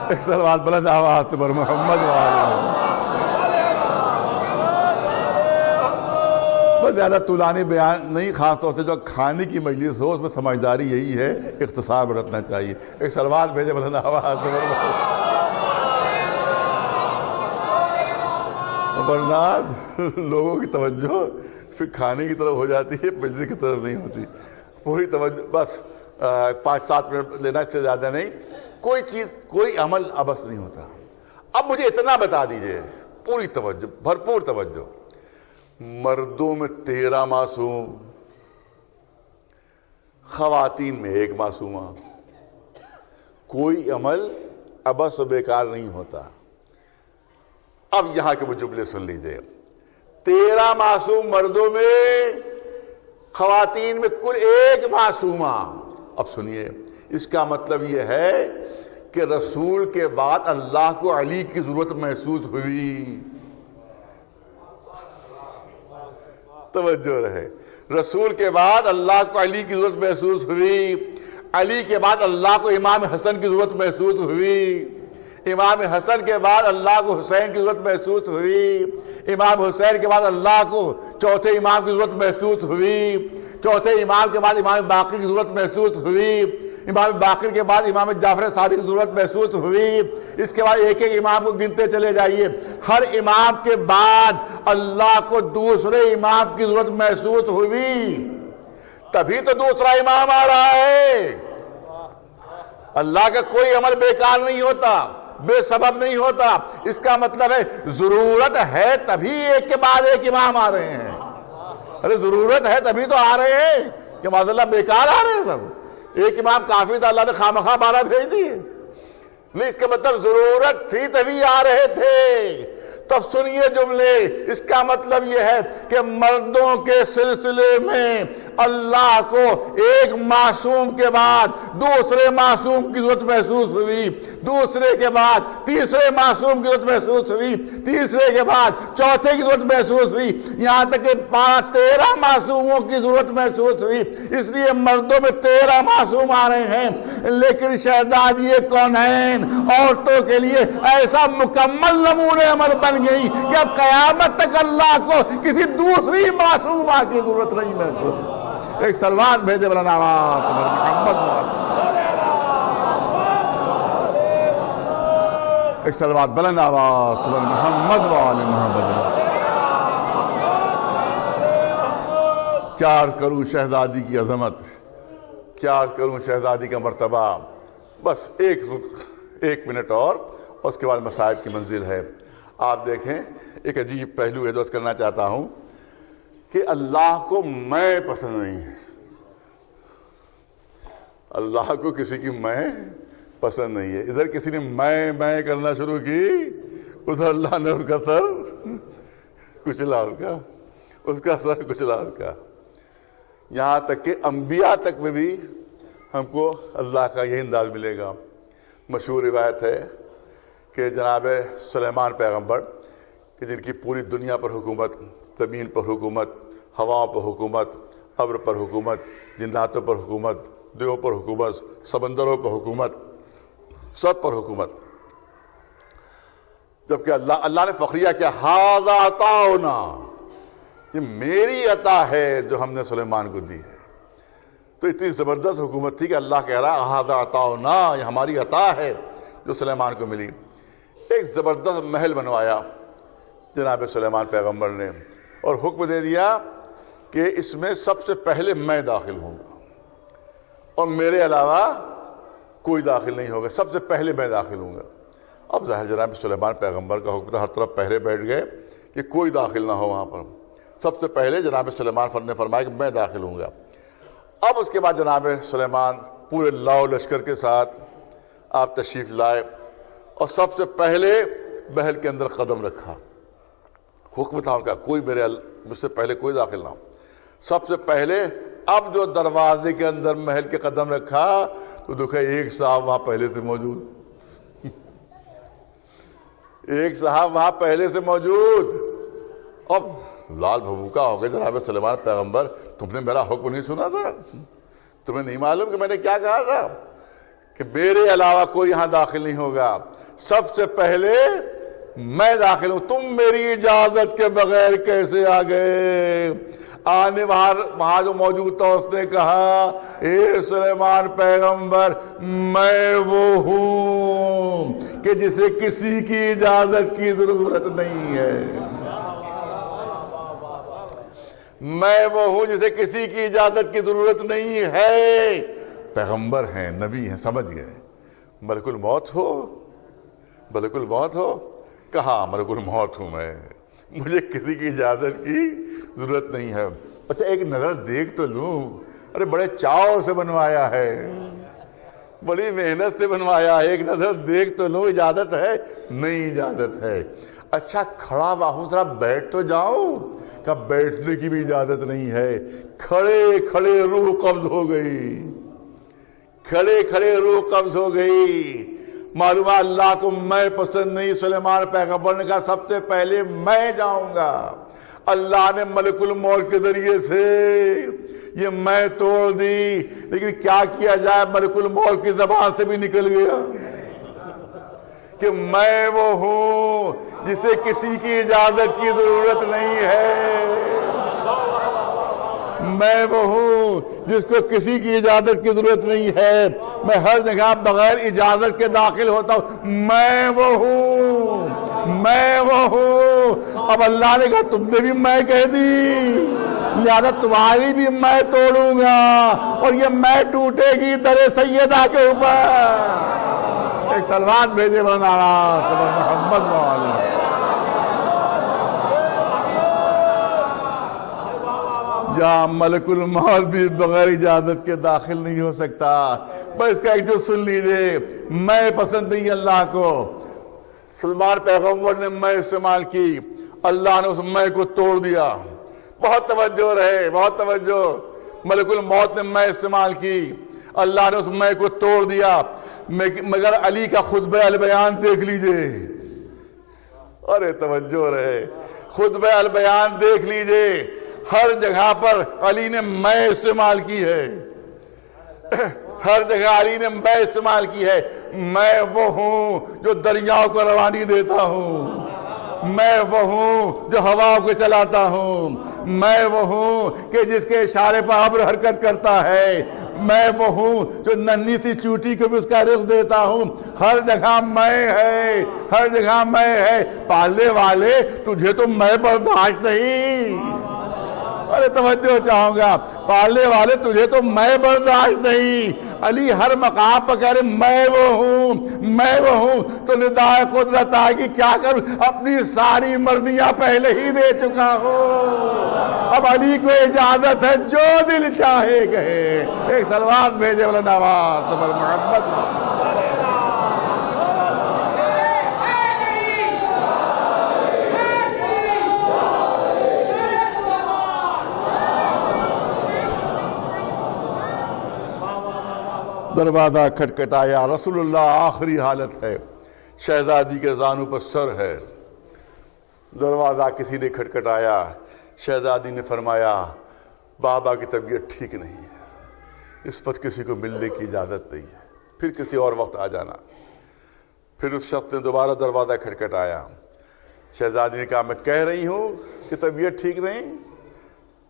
ایک صلوات بلند آواز پر محمد وآلہ۔ بس زیادہ طولانی بیان نہیں، خاص طور سے جو کھانے کی مجلس ہو اس میں سمجھداری یہی ہے، اختصار برتنا چاہیے۔ ایک صلوات بھیجے بلند آواز برناد۔ لوگوں کی توجہ پھر کھانے کی طرف ہو جاتی ہے، مجلس کی طرف نہیں ہوتی، پوری توجہ بس 5-7 منٹ لینا، اس سے زیادہ نہیں۔ کوئی چیز، کوئی عمل عبث نہیں ہوتا۔ اب مجھے اتنا بتا دیجئے، پوری توجہ، بھرپور توجہ، مردوں میں 13 معصوم، خواتین میں 1 معصومہ، کوئی عمل عبث و بیکار نہیں ہوتا۔ اب یہاں کے وہ جملے سن لیجئے، 13 معصوم مردوں میں، خواتین میں کل 1 معصومہ۔ اب سنیے، اس کا مطلب یہ ہے کہ رسول کے بعد اللہ کو علی کی ضرورت محسوس ہوئی۔ توجہ رہے، رسول کے بعد اللہ کو علی کی ضرورت محسوس ہوئی، علی کے بعد اللہ کو امام حسن کی ضرورت محسوس ہوئی، امام حسن کے بعد اللہ کو حسین کی ضرورت محسوس ہوئی، امام حسین کے بعد اللہ کو چوتھے امام کی ضرورت محسوس ہوئی، چوتھے امام کے بعد امام باقر کی ضرورت محسوس ہوئی، امام باقر کے بعد امام جعفر صادق کی ضرورت محسوس ہوئی، اس کے بعد ایک ایک امام کو گنتے چلے جائیے، ہر امام کے بعد اللہ کو دوسرے امام کی ضرورت محسوس ہوئی، تبھی تو دوسرا امام آ رہا ہے۔ اللہ کا کوئی عمل بیکار نہیں ہوتا، بے سبب نہیں ہوتا، اس کا مطلب ہے ضرورت ہے تبھی ایک کے بعد ایک امام آ رہے ہیں۔ ارے ضرورت ہے تبھی تو آ رہے ہیں کہ معاذ اللہ بیکار آ رہے ہیں سب، ایک امام کافی تھا، اللہ نے خامخواہ 12 بھیج دیے، نہیں، اس کا مطلب ضرورت تھی تبھی آ رہے تھے۔ تب سنیے جملے، اس کا مطلب یہ ہے کہ مردوں کے سلسلے میں اللہ کو ایک معصوم کے بعد دوسرے معصوم کی ضرورت محسوس ہوئی، دوسرے کے بعد تیسرے معصوم کی ضرورت محسوس ہوئی، تیسرے کے بعد چوتھے کی ضرورت محسوس ہوئی، یہاں تک کہ 13 معصوموں کی ضرورت محسوس ہوئی۔ اس لیے مردوں میں 13 معصوم آ رہے ہیں، لیکن شہزادی کونین عورتوں کے لیے ایسا مکمل نمونے عمل بن گئی کہ اب قیامت تک اللہ کو کسی دوسری معصومہ کی ضرورت نہیں محسوس۔ ایک سلوات بھیجے بلند آواز محمد، ایک سلوات بلند آواز محمد وآل محمد۔ کیا کروں شہزادی کی عظمت، کیا کروں شہزادی کا مرتبہ۔ بس ایک منٹ اور اس کے بعد مصائب کی منزل ہے۔ آپ دیکھیں، ایک عجیب پہلو احساس کرنا چاہتا ہوں کہ اللہ کو میں پسند نہیں ہے، اللہ کو کسی کی میں پسند نہیں ہے۔ ادھر کسی نے میں کرنا شروع کی، ادھر اللہ نے اس کا سر کچلا، اس کا سر کچلا اس کا۔ یہاں تک کہ انبیاء تک میں بھی ہم کو اللہ کا یہی انداز ملے گا۔ مشہور روایت ہے کہ جناب سلیمان پیغمبر کہ جن کی پوری دنیا پر حکومت، زمین پر حکومت، ہواؤں پر حکومت، ابر پر حکومت، جناتوں پر حکومت، دیو پر حکومت، سمندروں پر حکومت، سب پر حکومت، جبکہ اللہ نے فخریہ کیا، ھذا عطاؤنا، یہ میری عطا ہے جو ہم نے سلیمان کو دی ہے۔ تو اتنی زبردست حکومت تھی کہ اللہ کہہ رہا ھذا عطاؤنا، یہ ہماری عطا ہے جو سلیمان کو ملی۔ ایک زبردست محل بنوایا جناب سلیمان پیغمبر نے، اور حکم دے دیا کہ اس میں سب سے پہلے میں داخل ہوں گا اور میرے علاوہ کوئی داخل نہیں ہوگا، سب سے پہلے میں داخل ہوں گا۔ اب ظاہر جناب سلیمان پیغمبر کا حکم تھا، ہر طرف پہرے بیٹھ گئے کہ کوئی داخل نہ ہو وہاں پر۔ سب سے پہلے جناب سلیمان نے فرمایا کہ میں داخل ہوں گا۔ اب اس کے بعد جناب سلیمان پورے لاؤ لشکر کے ساتھ آپ تشریف لائے اور سب سے پہلے محل کے اندر قدم رکھا۔ حکم تھا ان کا کوئی مجھ سے پہلے کوئی داخل نہ ہو۔ سب سے پہلے اب جو دروازے کے اندر محل کے قدم رکھا تو دیکھا ایک صاحب وہاں پہلے سے موجود، ایک صاحب وہاں پہلے سے موجود۔ اب لال بھبوکا ہو گئے جناب سلیمان پیغمبر، تم نے میرا حکم نہیں سنا تھا؟ تمہیں نہیں معلوم کہ میں نے کیا کہا تھا کہ میرے علاوہ کوئی یہاں داخل نہیں ہوگا، سب سے پہلے میں داخل ہوں، تم میری اجازت کے بغیر کیسے آ گئے؟ آنے وہاں جو موجود تھا اس نے کہا، اے سلیمان پیغمبر، میں وہ ہوں کہ جسے کسی کی اجازت کی ضرورت نہیں ہے، میں وہ ہوں جسے کسی کی اجازت کی ضرورت نہیں ہے۔ پیغمبر ہیں، نبی ہیں، سمجھ گئے۔ ملک الموت ہو، ملک الموت ہو، کہاں ملک الموت ہوں میں، مجھے کسی کی اجازت کی ضرورت نہیں ہے۔ اچھا ایک نظر دیکھ تو لوں، ارے بڑے چاؤ سے بنوایا ہے، بڑی محنت سے بنوایا ہے، ایک نظر دیکھ تو لوں، اجازت ہے؟ نہیں اجازت ہے۔ اچھا کھڑا ہوں، ذرا بیٹھ تو جاؤں، کہ بیٹھنے کی بھی اجازت نہیں ہے۔ کھڑے کھڑے روح قبض ہو گئی، کھڑے کھڑے روح قبض ہو گئی۔ معلوم اللہ کو میں پسند نہیں، سلیمان پیغمبر نے کہا سب سے پہلے میں جاؤں گا۔ اللہ نے ملک الموت کے ذریعے سے یہ میں توڑ دی، لیکن کیا کیا جائے، ملک الموت کی زبان سے بھی نکل گیا کہ میں وہ ہوں جسے کسی کی اجازت کی ضرورت نہیں ہے۔ میں وہ ہوں جس کو کسی کی اجازت کی ضرورت نہیں ہے، میں ہر جگہ بغیر اجازت کے داخل ہوتا ہوں، میں وہ ہوں، میں وہ ہوں۔ اب اللہ نے کہا تم نے بھی میں کہہ دی، لہذا تمہاری بھی میں توڑوں گا، اور یہ میں ٹوٹے گی در سیدہ کے اوپر۔ ایک صلوات بھیجے بنانا محمد والی۔ جہاں ملک الموت بھی بغیر اجازت کے داخل نہیں ہو سکتا۔ بس اس کا ایک جو سن لیجئے، میں پسند نہیں اللہ کو۔ سلمان پیغمبر نے میں استعمال کی، اللہ نے اس میں کو توڑ دیا۔ بہت توجہ رہے، بہت توجہ۔ ملک الموت نے میں استعمال کی، اللہ نے اس میں کو توڑ دیا۔ مگر علی کا خطبہ البیان دیکھ لیجئے، ارے توجہ رہے، خطبہ البیان دیکھ لیجئے، ہر جگہ پر علی نے میں استعمال کی ہے، ہر جگہ علی نے میں استعمال کی ہے۔ میں وہ ہوں جو دریاؤں کو روانی دیتا ہوں، میں وہ ہوں جو ہواؤں کو چلاتا ہوں، میں وہ ہوں کہ جس کے اشارے پر ابر حرکت کرتا ہے، میں وہ ہوں جو ننھی سی چوٹی کو بھی اس کا رزق دیتا ہوں۔ ہر جگہ میں ہے، ہر جگہ میں ہے۔ پالنے والے تجھے تو میں برداشت نہیں، ارے توجہ چاہوں گا، پالنے والے تجھے تو میں برداشت نہیں۔ علی ہر مقام پر کہہ رہے میں وہ ہوں، میں وہ ہوں۔ تو ندائے قدرت آئے گی، کیا کروں، اپنی ساری مرضیاں پہلے ہی دے چکا ہوں، اب علی کو اجازت ہے جو دل چاہے کہے۔ ایک صلوات بھیجے والا نواز پر محمد۔ دروازہ کھٹکھٹایا، رسول اللہ آخری حالت ہے، شہزادی کے زانوں پر سر ہے۔ دروازہ کسی نے کھٹکھٹایا، شہزادی نے فرمایا بابا کی طبیعت ٹھیک نہیں ہے، اس وقت کسی کو ملنے کی اجازت نہیں ہے، پھر کسی اور وقت آ جانا۔ پھر اس شخص نے دوبارہ دروازہ کھٹکھٹایا، شہزادی نے کہا میں کہہ رہی ہوں کہ طبیعت ٹھیک نہیں،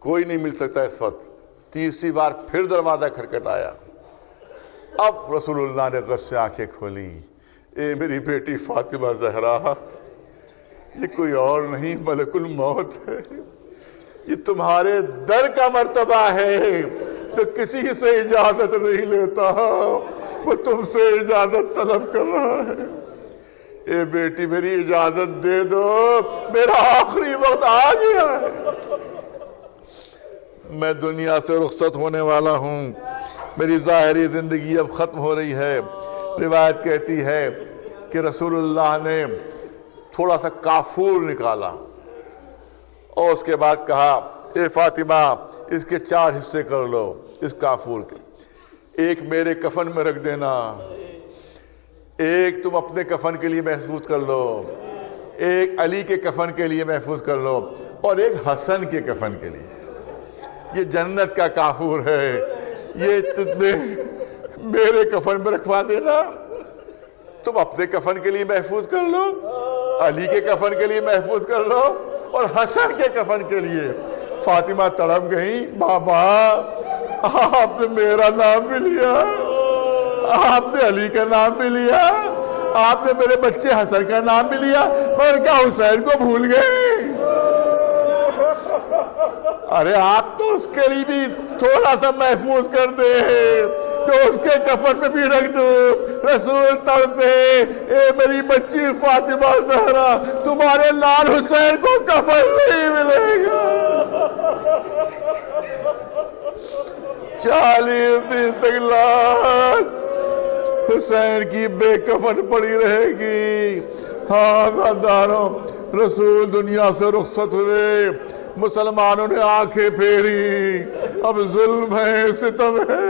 کوئی نہیں مل سکتا اس وقت۔ تیسری بار پھر دروازہ کھٹکھٹایا، اب رسول اللہ نے غصے سے آنکھیں کھولی، اے میری بیٹی فاطمہ زہرا، یہ کوئی اور نہیں ملک الموت ہے، یہ تمہارے در کا مرتبہ ہے، تو کسی سے اجازت نہیں لیتا، وہ تم سے اجازت طلب کر رہا ہے۔ اے بیٹی میری اجازت دے دو، میرا آخری وقت آ گیا ہے، میں دنیا سے رخصت ہونے والا ہوں، میری ظاہری زندگی اب ختم ہو رہی ہے۔ روایت کہتی ہے کہ رسول اللہ نے تھوڑا سا کافور نکالا اور اس کے بعد کہا اے فاطمہ اس کے 4 حصے کر لو، اس کافور کے، ایک میرے کفن میں رکھ دینا، ایک تم اپنے کفن کے لیے محفوظ کر لو، ایک علی کے کفن کے لیے محفوظ کر لو، اور ایک حسن کے کفن کے لیے۔ یہ جنت کا کافور ہے، یہ میرے کفن میں رکھوا دینا، تم اپنے کفن کے لیے محفوظ کر لو، علی کے کفن کے لیے محفوظ کر لو، اور حسن کے کفن کے لیے۔ فاطمہ تڑپ گئی، بابا آپ نے میرا نام بھی لیا، آپ نے علی کا نام بھی لیا، آپ نے میرے بچے حسن کا نام بھی لیا، مگر کیا حسین کو بھول گئے؟ ارے آپ تو اس کے لیے بھی تھوڑا سا محفوظ کر دے، تو اس کے کفن میں بھی رکھ دو۔ رسول تڑپے، اے میری بچی فاطمہ زہرا، تمہارے لال حسین کو کفن نہیں ملے گا، 40 دن تک لاش حسین کی بے کفن پڑی رہے گی۔ ہاں غداروں، رسول دنیا سے رخصت ہوئے، مسلمانوں نے آنکھیں پھیری، اب ظلم ہے، ستم ہے۔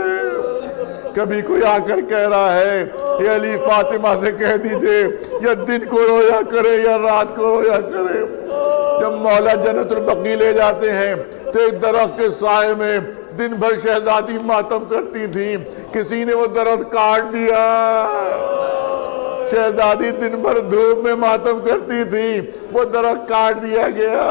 کبھی کوئی آ کر کہہ رہا ہے یہ علی فاطمہ سے کہہ دیجئے یا دن کو رویا کرے یا رات کو رویا کرے۔ جب مولا جنت البقیع لے جاتے ہیں تو ایک درخت کے سائے میں دن بھر شہزادی ماتم کرتی تھی، کسی نے وہ درخت کاٹ دیا، شہزادی دن بھر دھوپ میں ماتم کرتی تھی، وہ درخت کاٹ دیا گیا،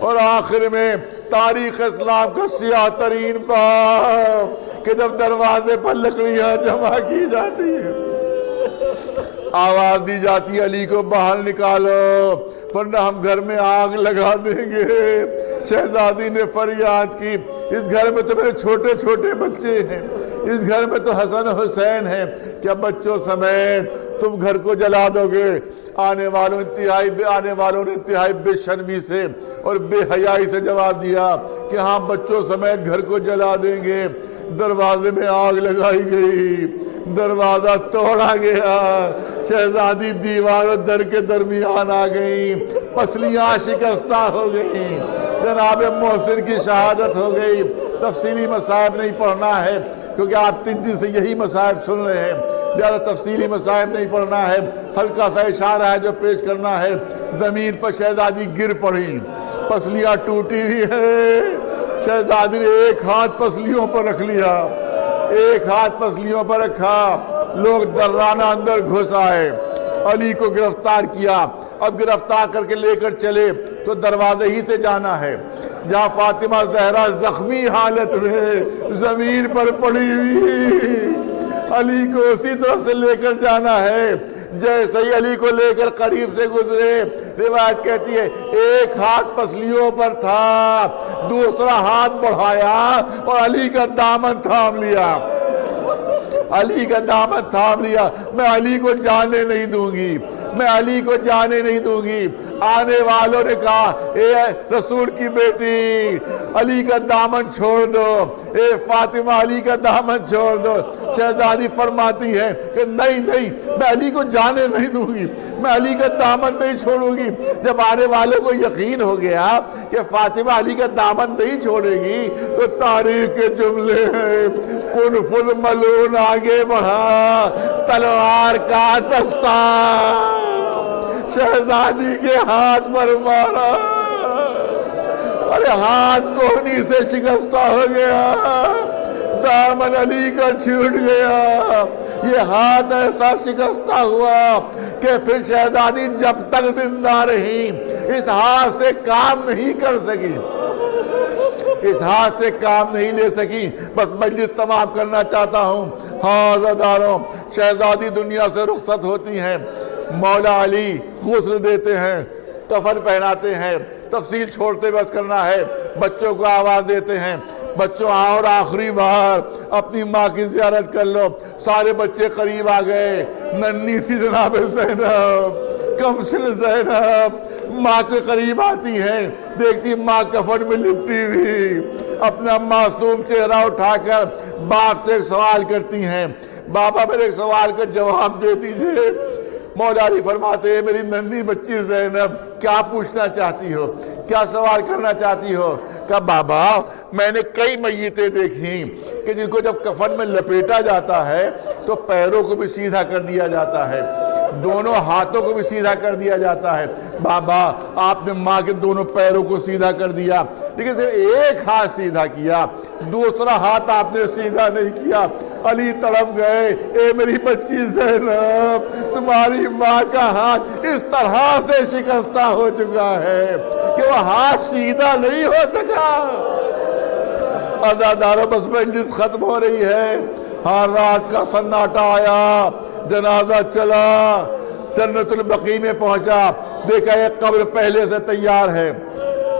اور آخر میں تاریخ اسلام کا سیاہ ترین باب کہ جب دروازے پر لکڑیاں جمع کی جاتی ہیں، آواز دی جاتی ہے علی کو باہر نکالو ورنہ ہم گھر میں آگ لگا دیں گے۔ شہزادی نے فریاد کی، اس گھر میں تو میرے چھوٹے چھوٹے بچے ہیں، اس گھر میں تو حسن حسین ہیں، کیا بچوں سمیت تم گھر کو جلا دو گے؟ آنے والوں نے انتہائی بے شرمی سے اور بے حیائی سے جواب دیا کہ ہاں بچوں سمیت گھر کو جلا دیں گے۔ دروازے میں آگ لگائی گئی، دروازہ توڑا گیا، شہزادی دیوار اور در کے درمیان آ گئی، پسلیاں شکستہ ہو گئیں، جناب محسن کی شہادت ہو گئی۔ تفصیلی مصائب نہیں پڑھنا ہے کیونکہ آپ 3 دن سے یہی مصائب سن رہے ہیں، زیادہ تفصیلی مصائب نہیں پڑھنا ہے، ہلکا سا اشارہ ہے جو پیش کرنا ہے۔ زمین پر شہزادی گر پڑی، پسلیاں ٹوٹی ہوئی ہے، شہزادی نے ایک ہاتھ پسلیوں پر رکھ لیا، ایک ہاتھ پسلیوں پر رکھا، لوگ درانہ اندر گھس آئے، علی کو گرفتار کیا۔ اب گرفتار کر کے لے کر چلے تو دروازے ہی سے جانا ہے جہاں فاطمہ زہرا زخمی حالت میں زمین پر پڑی ہوئی، علی کو اسی طرف سے لے کر جانا ہے۔ جیسے ہی علی کو لے کر قریب سے گزرے، روایت کہتی ہے ایک ہاتھ پسلیوں پر تھا، دوسرا ہاتھ بڑھایا اور علی کا دامن تھام لیا، علی کا دامن تھام لیا۔ میں علی کو جانے نہیں دوں گی، میں علی کو جانے نہیں دوں گی۔ آنے والوں نے کہا اے رسول کی بیٹی علی کا دامن چھوڑ دو، اے فاطمہ علی کا دامن چھوڑ دو۔ شہزادی فرماتی ہے کہ نہیں نہیں، میں علی کو جانے نہیں دوں گی، میں علی کا دامن نہیں چھوڑوں گی۔ جب آنے والوں کو یقین ہو گیا کہ فاطمہ علی کا دامن نہیں چھوڑے گی تو تاریخ کے جملے ہیں، کن فض ملون آگے بڑھا، تلوار کا دستہ شہزادی کے ہاتھ پر مارا، ارے ہاتھ کوہنی سے شکستہ ہو گیا، دامن علی کا چھوٹ گیا۔ یہ ہاتھ ایسا شکستہ ہوا کہ پھر شہزادی جب تک زندہ رہی اس ہاتھ سے کام نہیں کر سکی، اس ہاتھ سے کام نہیں لے سکی۔ بس مجلس تمام کرنا چاہتا ہوں۔ ہاں عزاداروں، شہزادی دنیا سے رخصت ہوتی ہیں، مولا علی غسل دیتے ہیں، کفن پہناتے ہیں، تفصیل چھوڑتے بس کرنا ہے، بچوں کو آواز دیتے ہیں، بچوں آؤ اور آخری بار اپنی ماں کی زیارت کر لو۔ سارے بچے قریب آ گئے، ننھی سی جناب زینب، کمسن زینب ماں کے قریب آتی ہیں، دیکھتی ماں کفن میں لپٹی ہوئی، اپنا معصوم چہرہ اٹھا کر باپ سے ایک سوال کرتی ہیں، بابا میرے ایک سوال کا جواب دے دیجئے۔ مولا علی فرماتے ہیں میری ننھی بچی زینب کیا پوچھنا چاہتی ہو، کیا سوال کرنا چاہتی ہو؟ کہا بابا میں نے کئی میتیں دیکھی کہ جن کو جب کفن میں لپیٹا جاتا ہے تو پیروں کو بھی سیدھا کر دیا جاتا ہے، دونوں ہاتھوں کو بھی سیدھا کر دیا جاتا ہے۔ بابا آپ نے ماں کے دونوں پیروں کو سیدھا کر دیا، لیکن صرف ایک ہاتھ سیدھا کیا، دوسرا ہاتھ آپ نے سیدھا نہیں کیا۔ علی تڑپ گئے، اے میری بچی زینب تمہاری ماں کا ہاتھ اس طرح سے شکستہ ہو چکا ہے کہ وہ ہاتھ سیدھا نہیں ہو سکا۔ عزاداروں بس مجلس ختم ہو رہی ہے، ہاں رات کا سناٹا آیا، جنازہ چلا، جنت البقیع میں پہنچا، دیکھا ایک قبر پہلے سے تیار ہے۔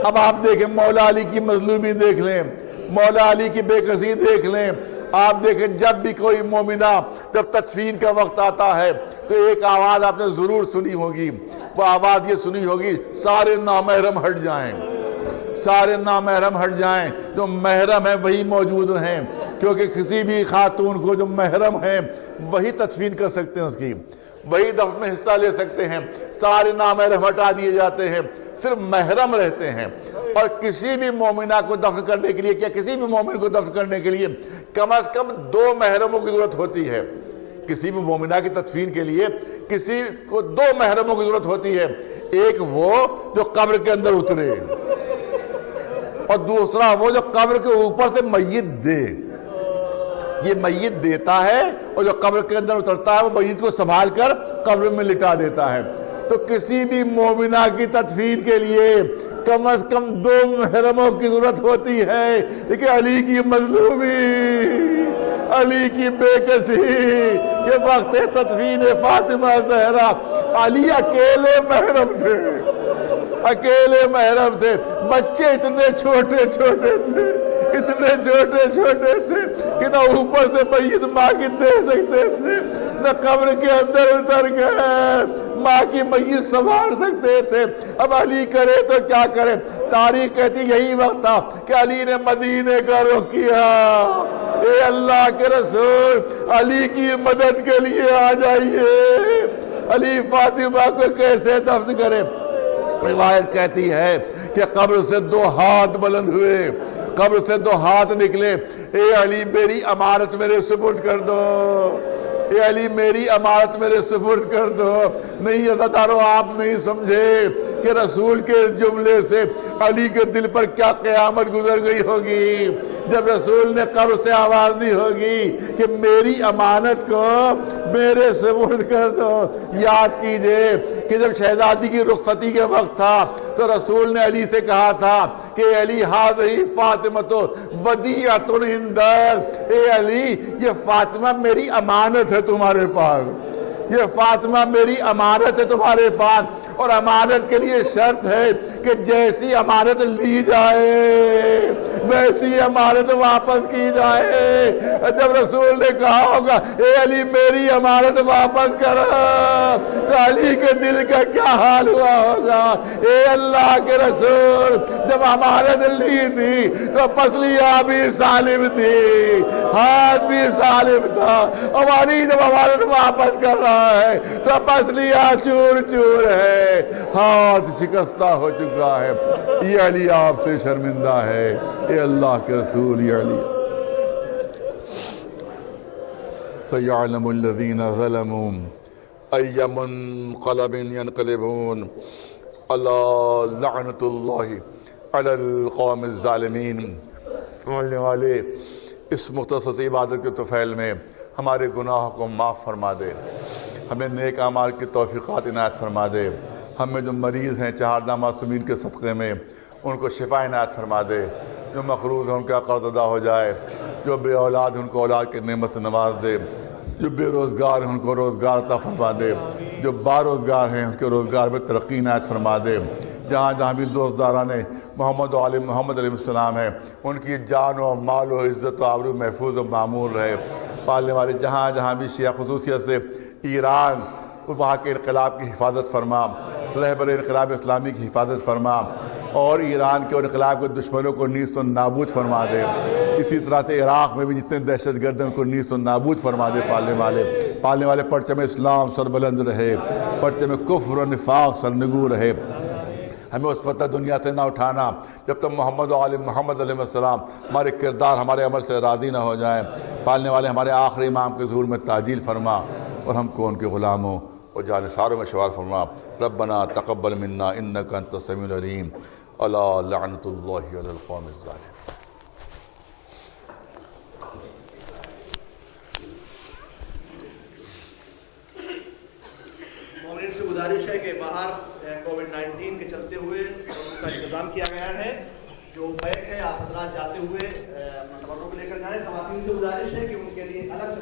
اب آپ دیکھیں مولا علی کی مظلومی دیکھ لیں، مولا علی کی بے کسی دیکھ لیں۔ آپ دیکھیں جب بھی کوئی مومنہ جب تدفین کا وقت آتا ہے تو ایک آواز آپ نے ضرور سنی ہوگی، وہ آواز یہ سنی ہوگی سارے نامحرم ہٹ جائیں، سارے نامحرم ہٹ جائیں، جو محرم ہیں وہی موجود رہیں، کیونکہ کسی بھی خاتون کو جو محرم ہیں وہی تدفین کر سکتے ہیں، اس کی وہی دفن میں حصہ لے سکتے ہیں۔ سارے نامحرم ہٹا دیے جاتے ہیں، صرف محرم رہتے ہیں۔ اور کسی بھی مومنہ کو دفن کرنے کے لیے کیا کسی بھی مومن کو دفن کرنے کے لیے کم از کم 2 محرموں کی ضرورت ہوتی ہے۔ کسی بھی مومنہ کی تدفین کے لیے کسی کو 2 محرموں کی ضرورت ہوتی ہے، ایک وہ جو قبر کے اندر اترے اور دوسرا وہ جو قبر کے اوپر سے میت دے۔ یہ میت دیتا ہے اور جو قبر کے اندر اترتا ہے وہ میت کو سنبھال کر قبر میں لٹا دیتا ہے۔ تو کسی بھی مومنہ کی تدفین کے لیے کم از کم 2 محرموں کی ضرورت ہوتی ہے، لیکن علی کی مظلومی، علی کی بے کسی کے وقت تدفین فاطمہ زہرا علی اکیلے محرم تھے، اکیلے محرم تھے۔ بچے اتنے چھوٹے چھوٹے تھے، اتنے چھوٹے چھوٹے تھے کہ نہ اوپر سے میت ماں کی دے سکتے تھے، نہ قبر کے اندر اتر گئے ماں کی میت سنبھال سکتے تھے۔ اب علی کرے تو کیا کرے؟ تاریخ کہتی یہی وقت تھا کہ علی نے مدینے کا رخ کیا۔ اے اللہ کے رسول، علی کی مدد کے لیے آ جائیے۔ علی فاطمہ کو کیسے دفن کرے؟ روایت کہتی ہے کہ قبر سے 2 ہاتھ بلند ہوئے، قبر سے 2 ہاتھ نکلے، اے علی میری امانت میرے سپرد کر دو، اے علی میری امانت میرے سپرد کر دو۔ نہیں عزیزانو، آپ نہیں سمجھے کہ رسول کے جملے سے علی کے دل پر کیا قیامت گزر گئی ہوگی جب رسول نے قبر سے آواز دی ہوگی کہ میری امانت کو میرے سپرد کر دو۔ یاد کیجئے کہ جب شہزادی کی رخصتی کے وقت تھا تو رسول نے علی سے کہا تھا کہ علی ہذہ فاطمۃ ودیعۃ عندک، اے علی یہ فاطمہ میری امانت ہے تمہارے پاس، یہ فاطمہ میری امانت ہے تمہارے پاس، اور امانت کے لیے شرط ہے کہ جیسی امانت لی جائے ویسی امانت واپس کی جائے۔ جب رسول نے کہا ہوگا اے علی میری امانت واپس کرو تو علی کے دل کا کیا حال ہوا ہوگا؟ اے اللہ کے رسول، جب امانت لی تھی تو پسلیاں بھی سالم تھی، ہاتھ بھی سالم تھا، اور علی جب امانت واپس کر رہا ہے تو پسلیاں چور چور ہے، ہاتھ شکستہ ہو چکا ہے۔ یہ علی آپ سے شرمندہ ہے، اے اللہ کے رسول، یہ علی۔ سَيَعْلَمُ الَّذِينَ ظَلَمُوا أَيَّ مُنْقَلَبٍ يَنْقَلِبُونَ أَلَا لَعْنَةُ اللَّهِ عَلَى الْقَوْمِ الظَّالِمِينَ۔ بولنے والے، اس مختصر عبادت کے طفیل میں ہمارے گناہوں کو معاف فرما دے، ہمیں نیک اعمال کی توفیقات عنایت فرما دے، ہمیں جو مریض ہیں 4 معصومین کے صدقے میں ان کو شفا عنایت فرما دے، جو مقروض ہیں ان کا قرض ادا ہو جائے، جو بے اولاد ہیں ان کو اولاد کی نعمت سے نواز دے، جو بے روزگار ہیں ان کو روزگار عطا فرما دے، جو باروزگار ہیں ان کے روزگار میں ترقی عنایت فرما دے۔ جہاں جہاں بھی دوستداران محمد و آل محمد علیہ السلام ہیں ان کی جان و مال و عزت و آبرو محفوظ و معمور رہے۔ پالنے والے جہاں جہاں بھی شیعہ خصوصیت سے ایران وہاں کے انقلاب کی حفاظت فرما، رہبر انقلاب اسلامی کی حفاظت فرما، اور ایران کے اور انقلاب کے دشمنوں کو نیست و نابود فرما دے۔ اسی طرح سے عراق میں بھی جتنے دہشت گرد ہیں ان کو نیست و نابود فرما دے۔ پالنے والے پرچم اسلام سربلند رہے، پرچم کفر و نفاق سرنگو رہے۔ ہمیں اس وقت دنیا سے نہ اٹھانا جب تک محمد و آل محمد علیہ السلام ہمارے کردار ہمارے عمل سے راضی نہ ہو جائیں۔ پالنے والے ہمارے آخری امام کے ظہور میں تعجیل فرما، اور ہم کو ان کے غلاموں اور جانثاروں میں شمار فرما۔ ربنا تقبل منا انک انت السمیع العلیم۔ الا لعنۃ اللہ علی القوم الظالمین۔ مومنین سے گزارش ہے کہ باہر کووڈ-19 کے چلتے ہوئے اس کا انتظام کیا گیا ہے، جو بیگ ہے آپ حضرات جاتے ہوئے تبرک لے کر جائیں۔ خواتین سے گزارش ہے کہ ان کے لیے الگ سے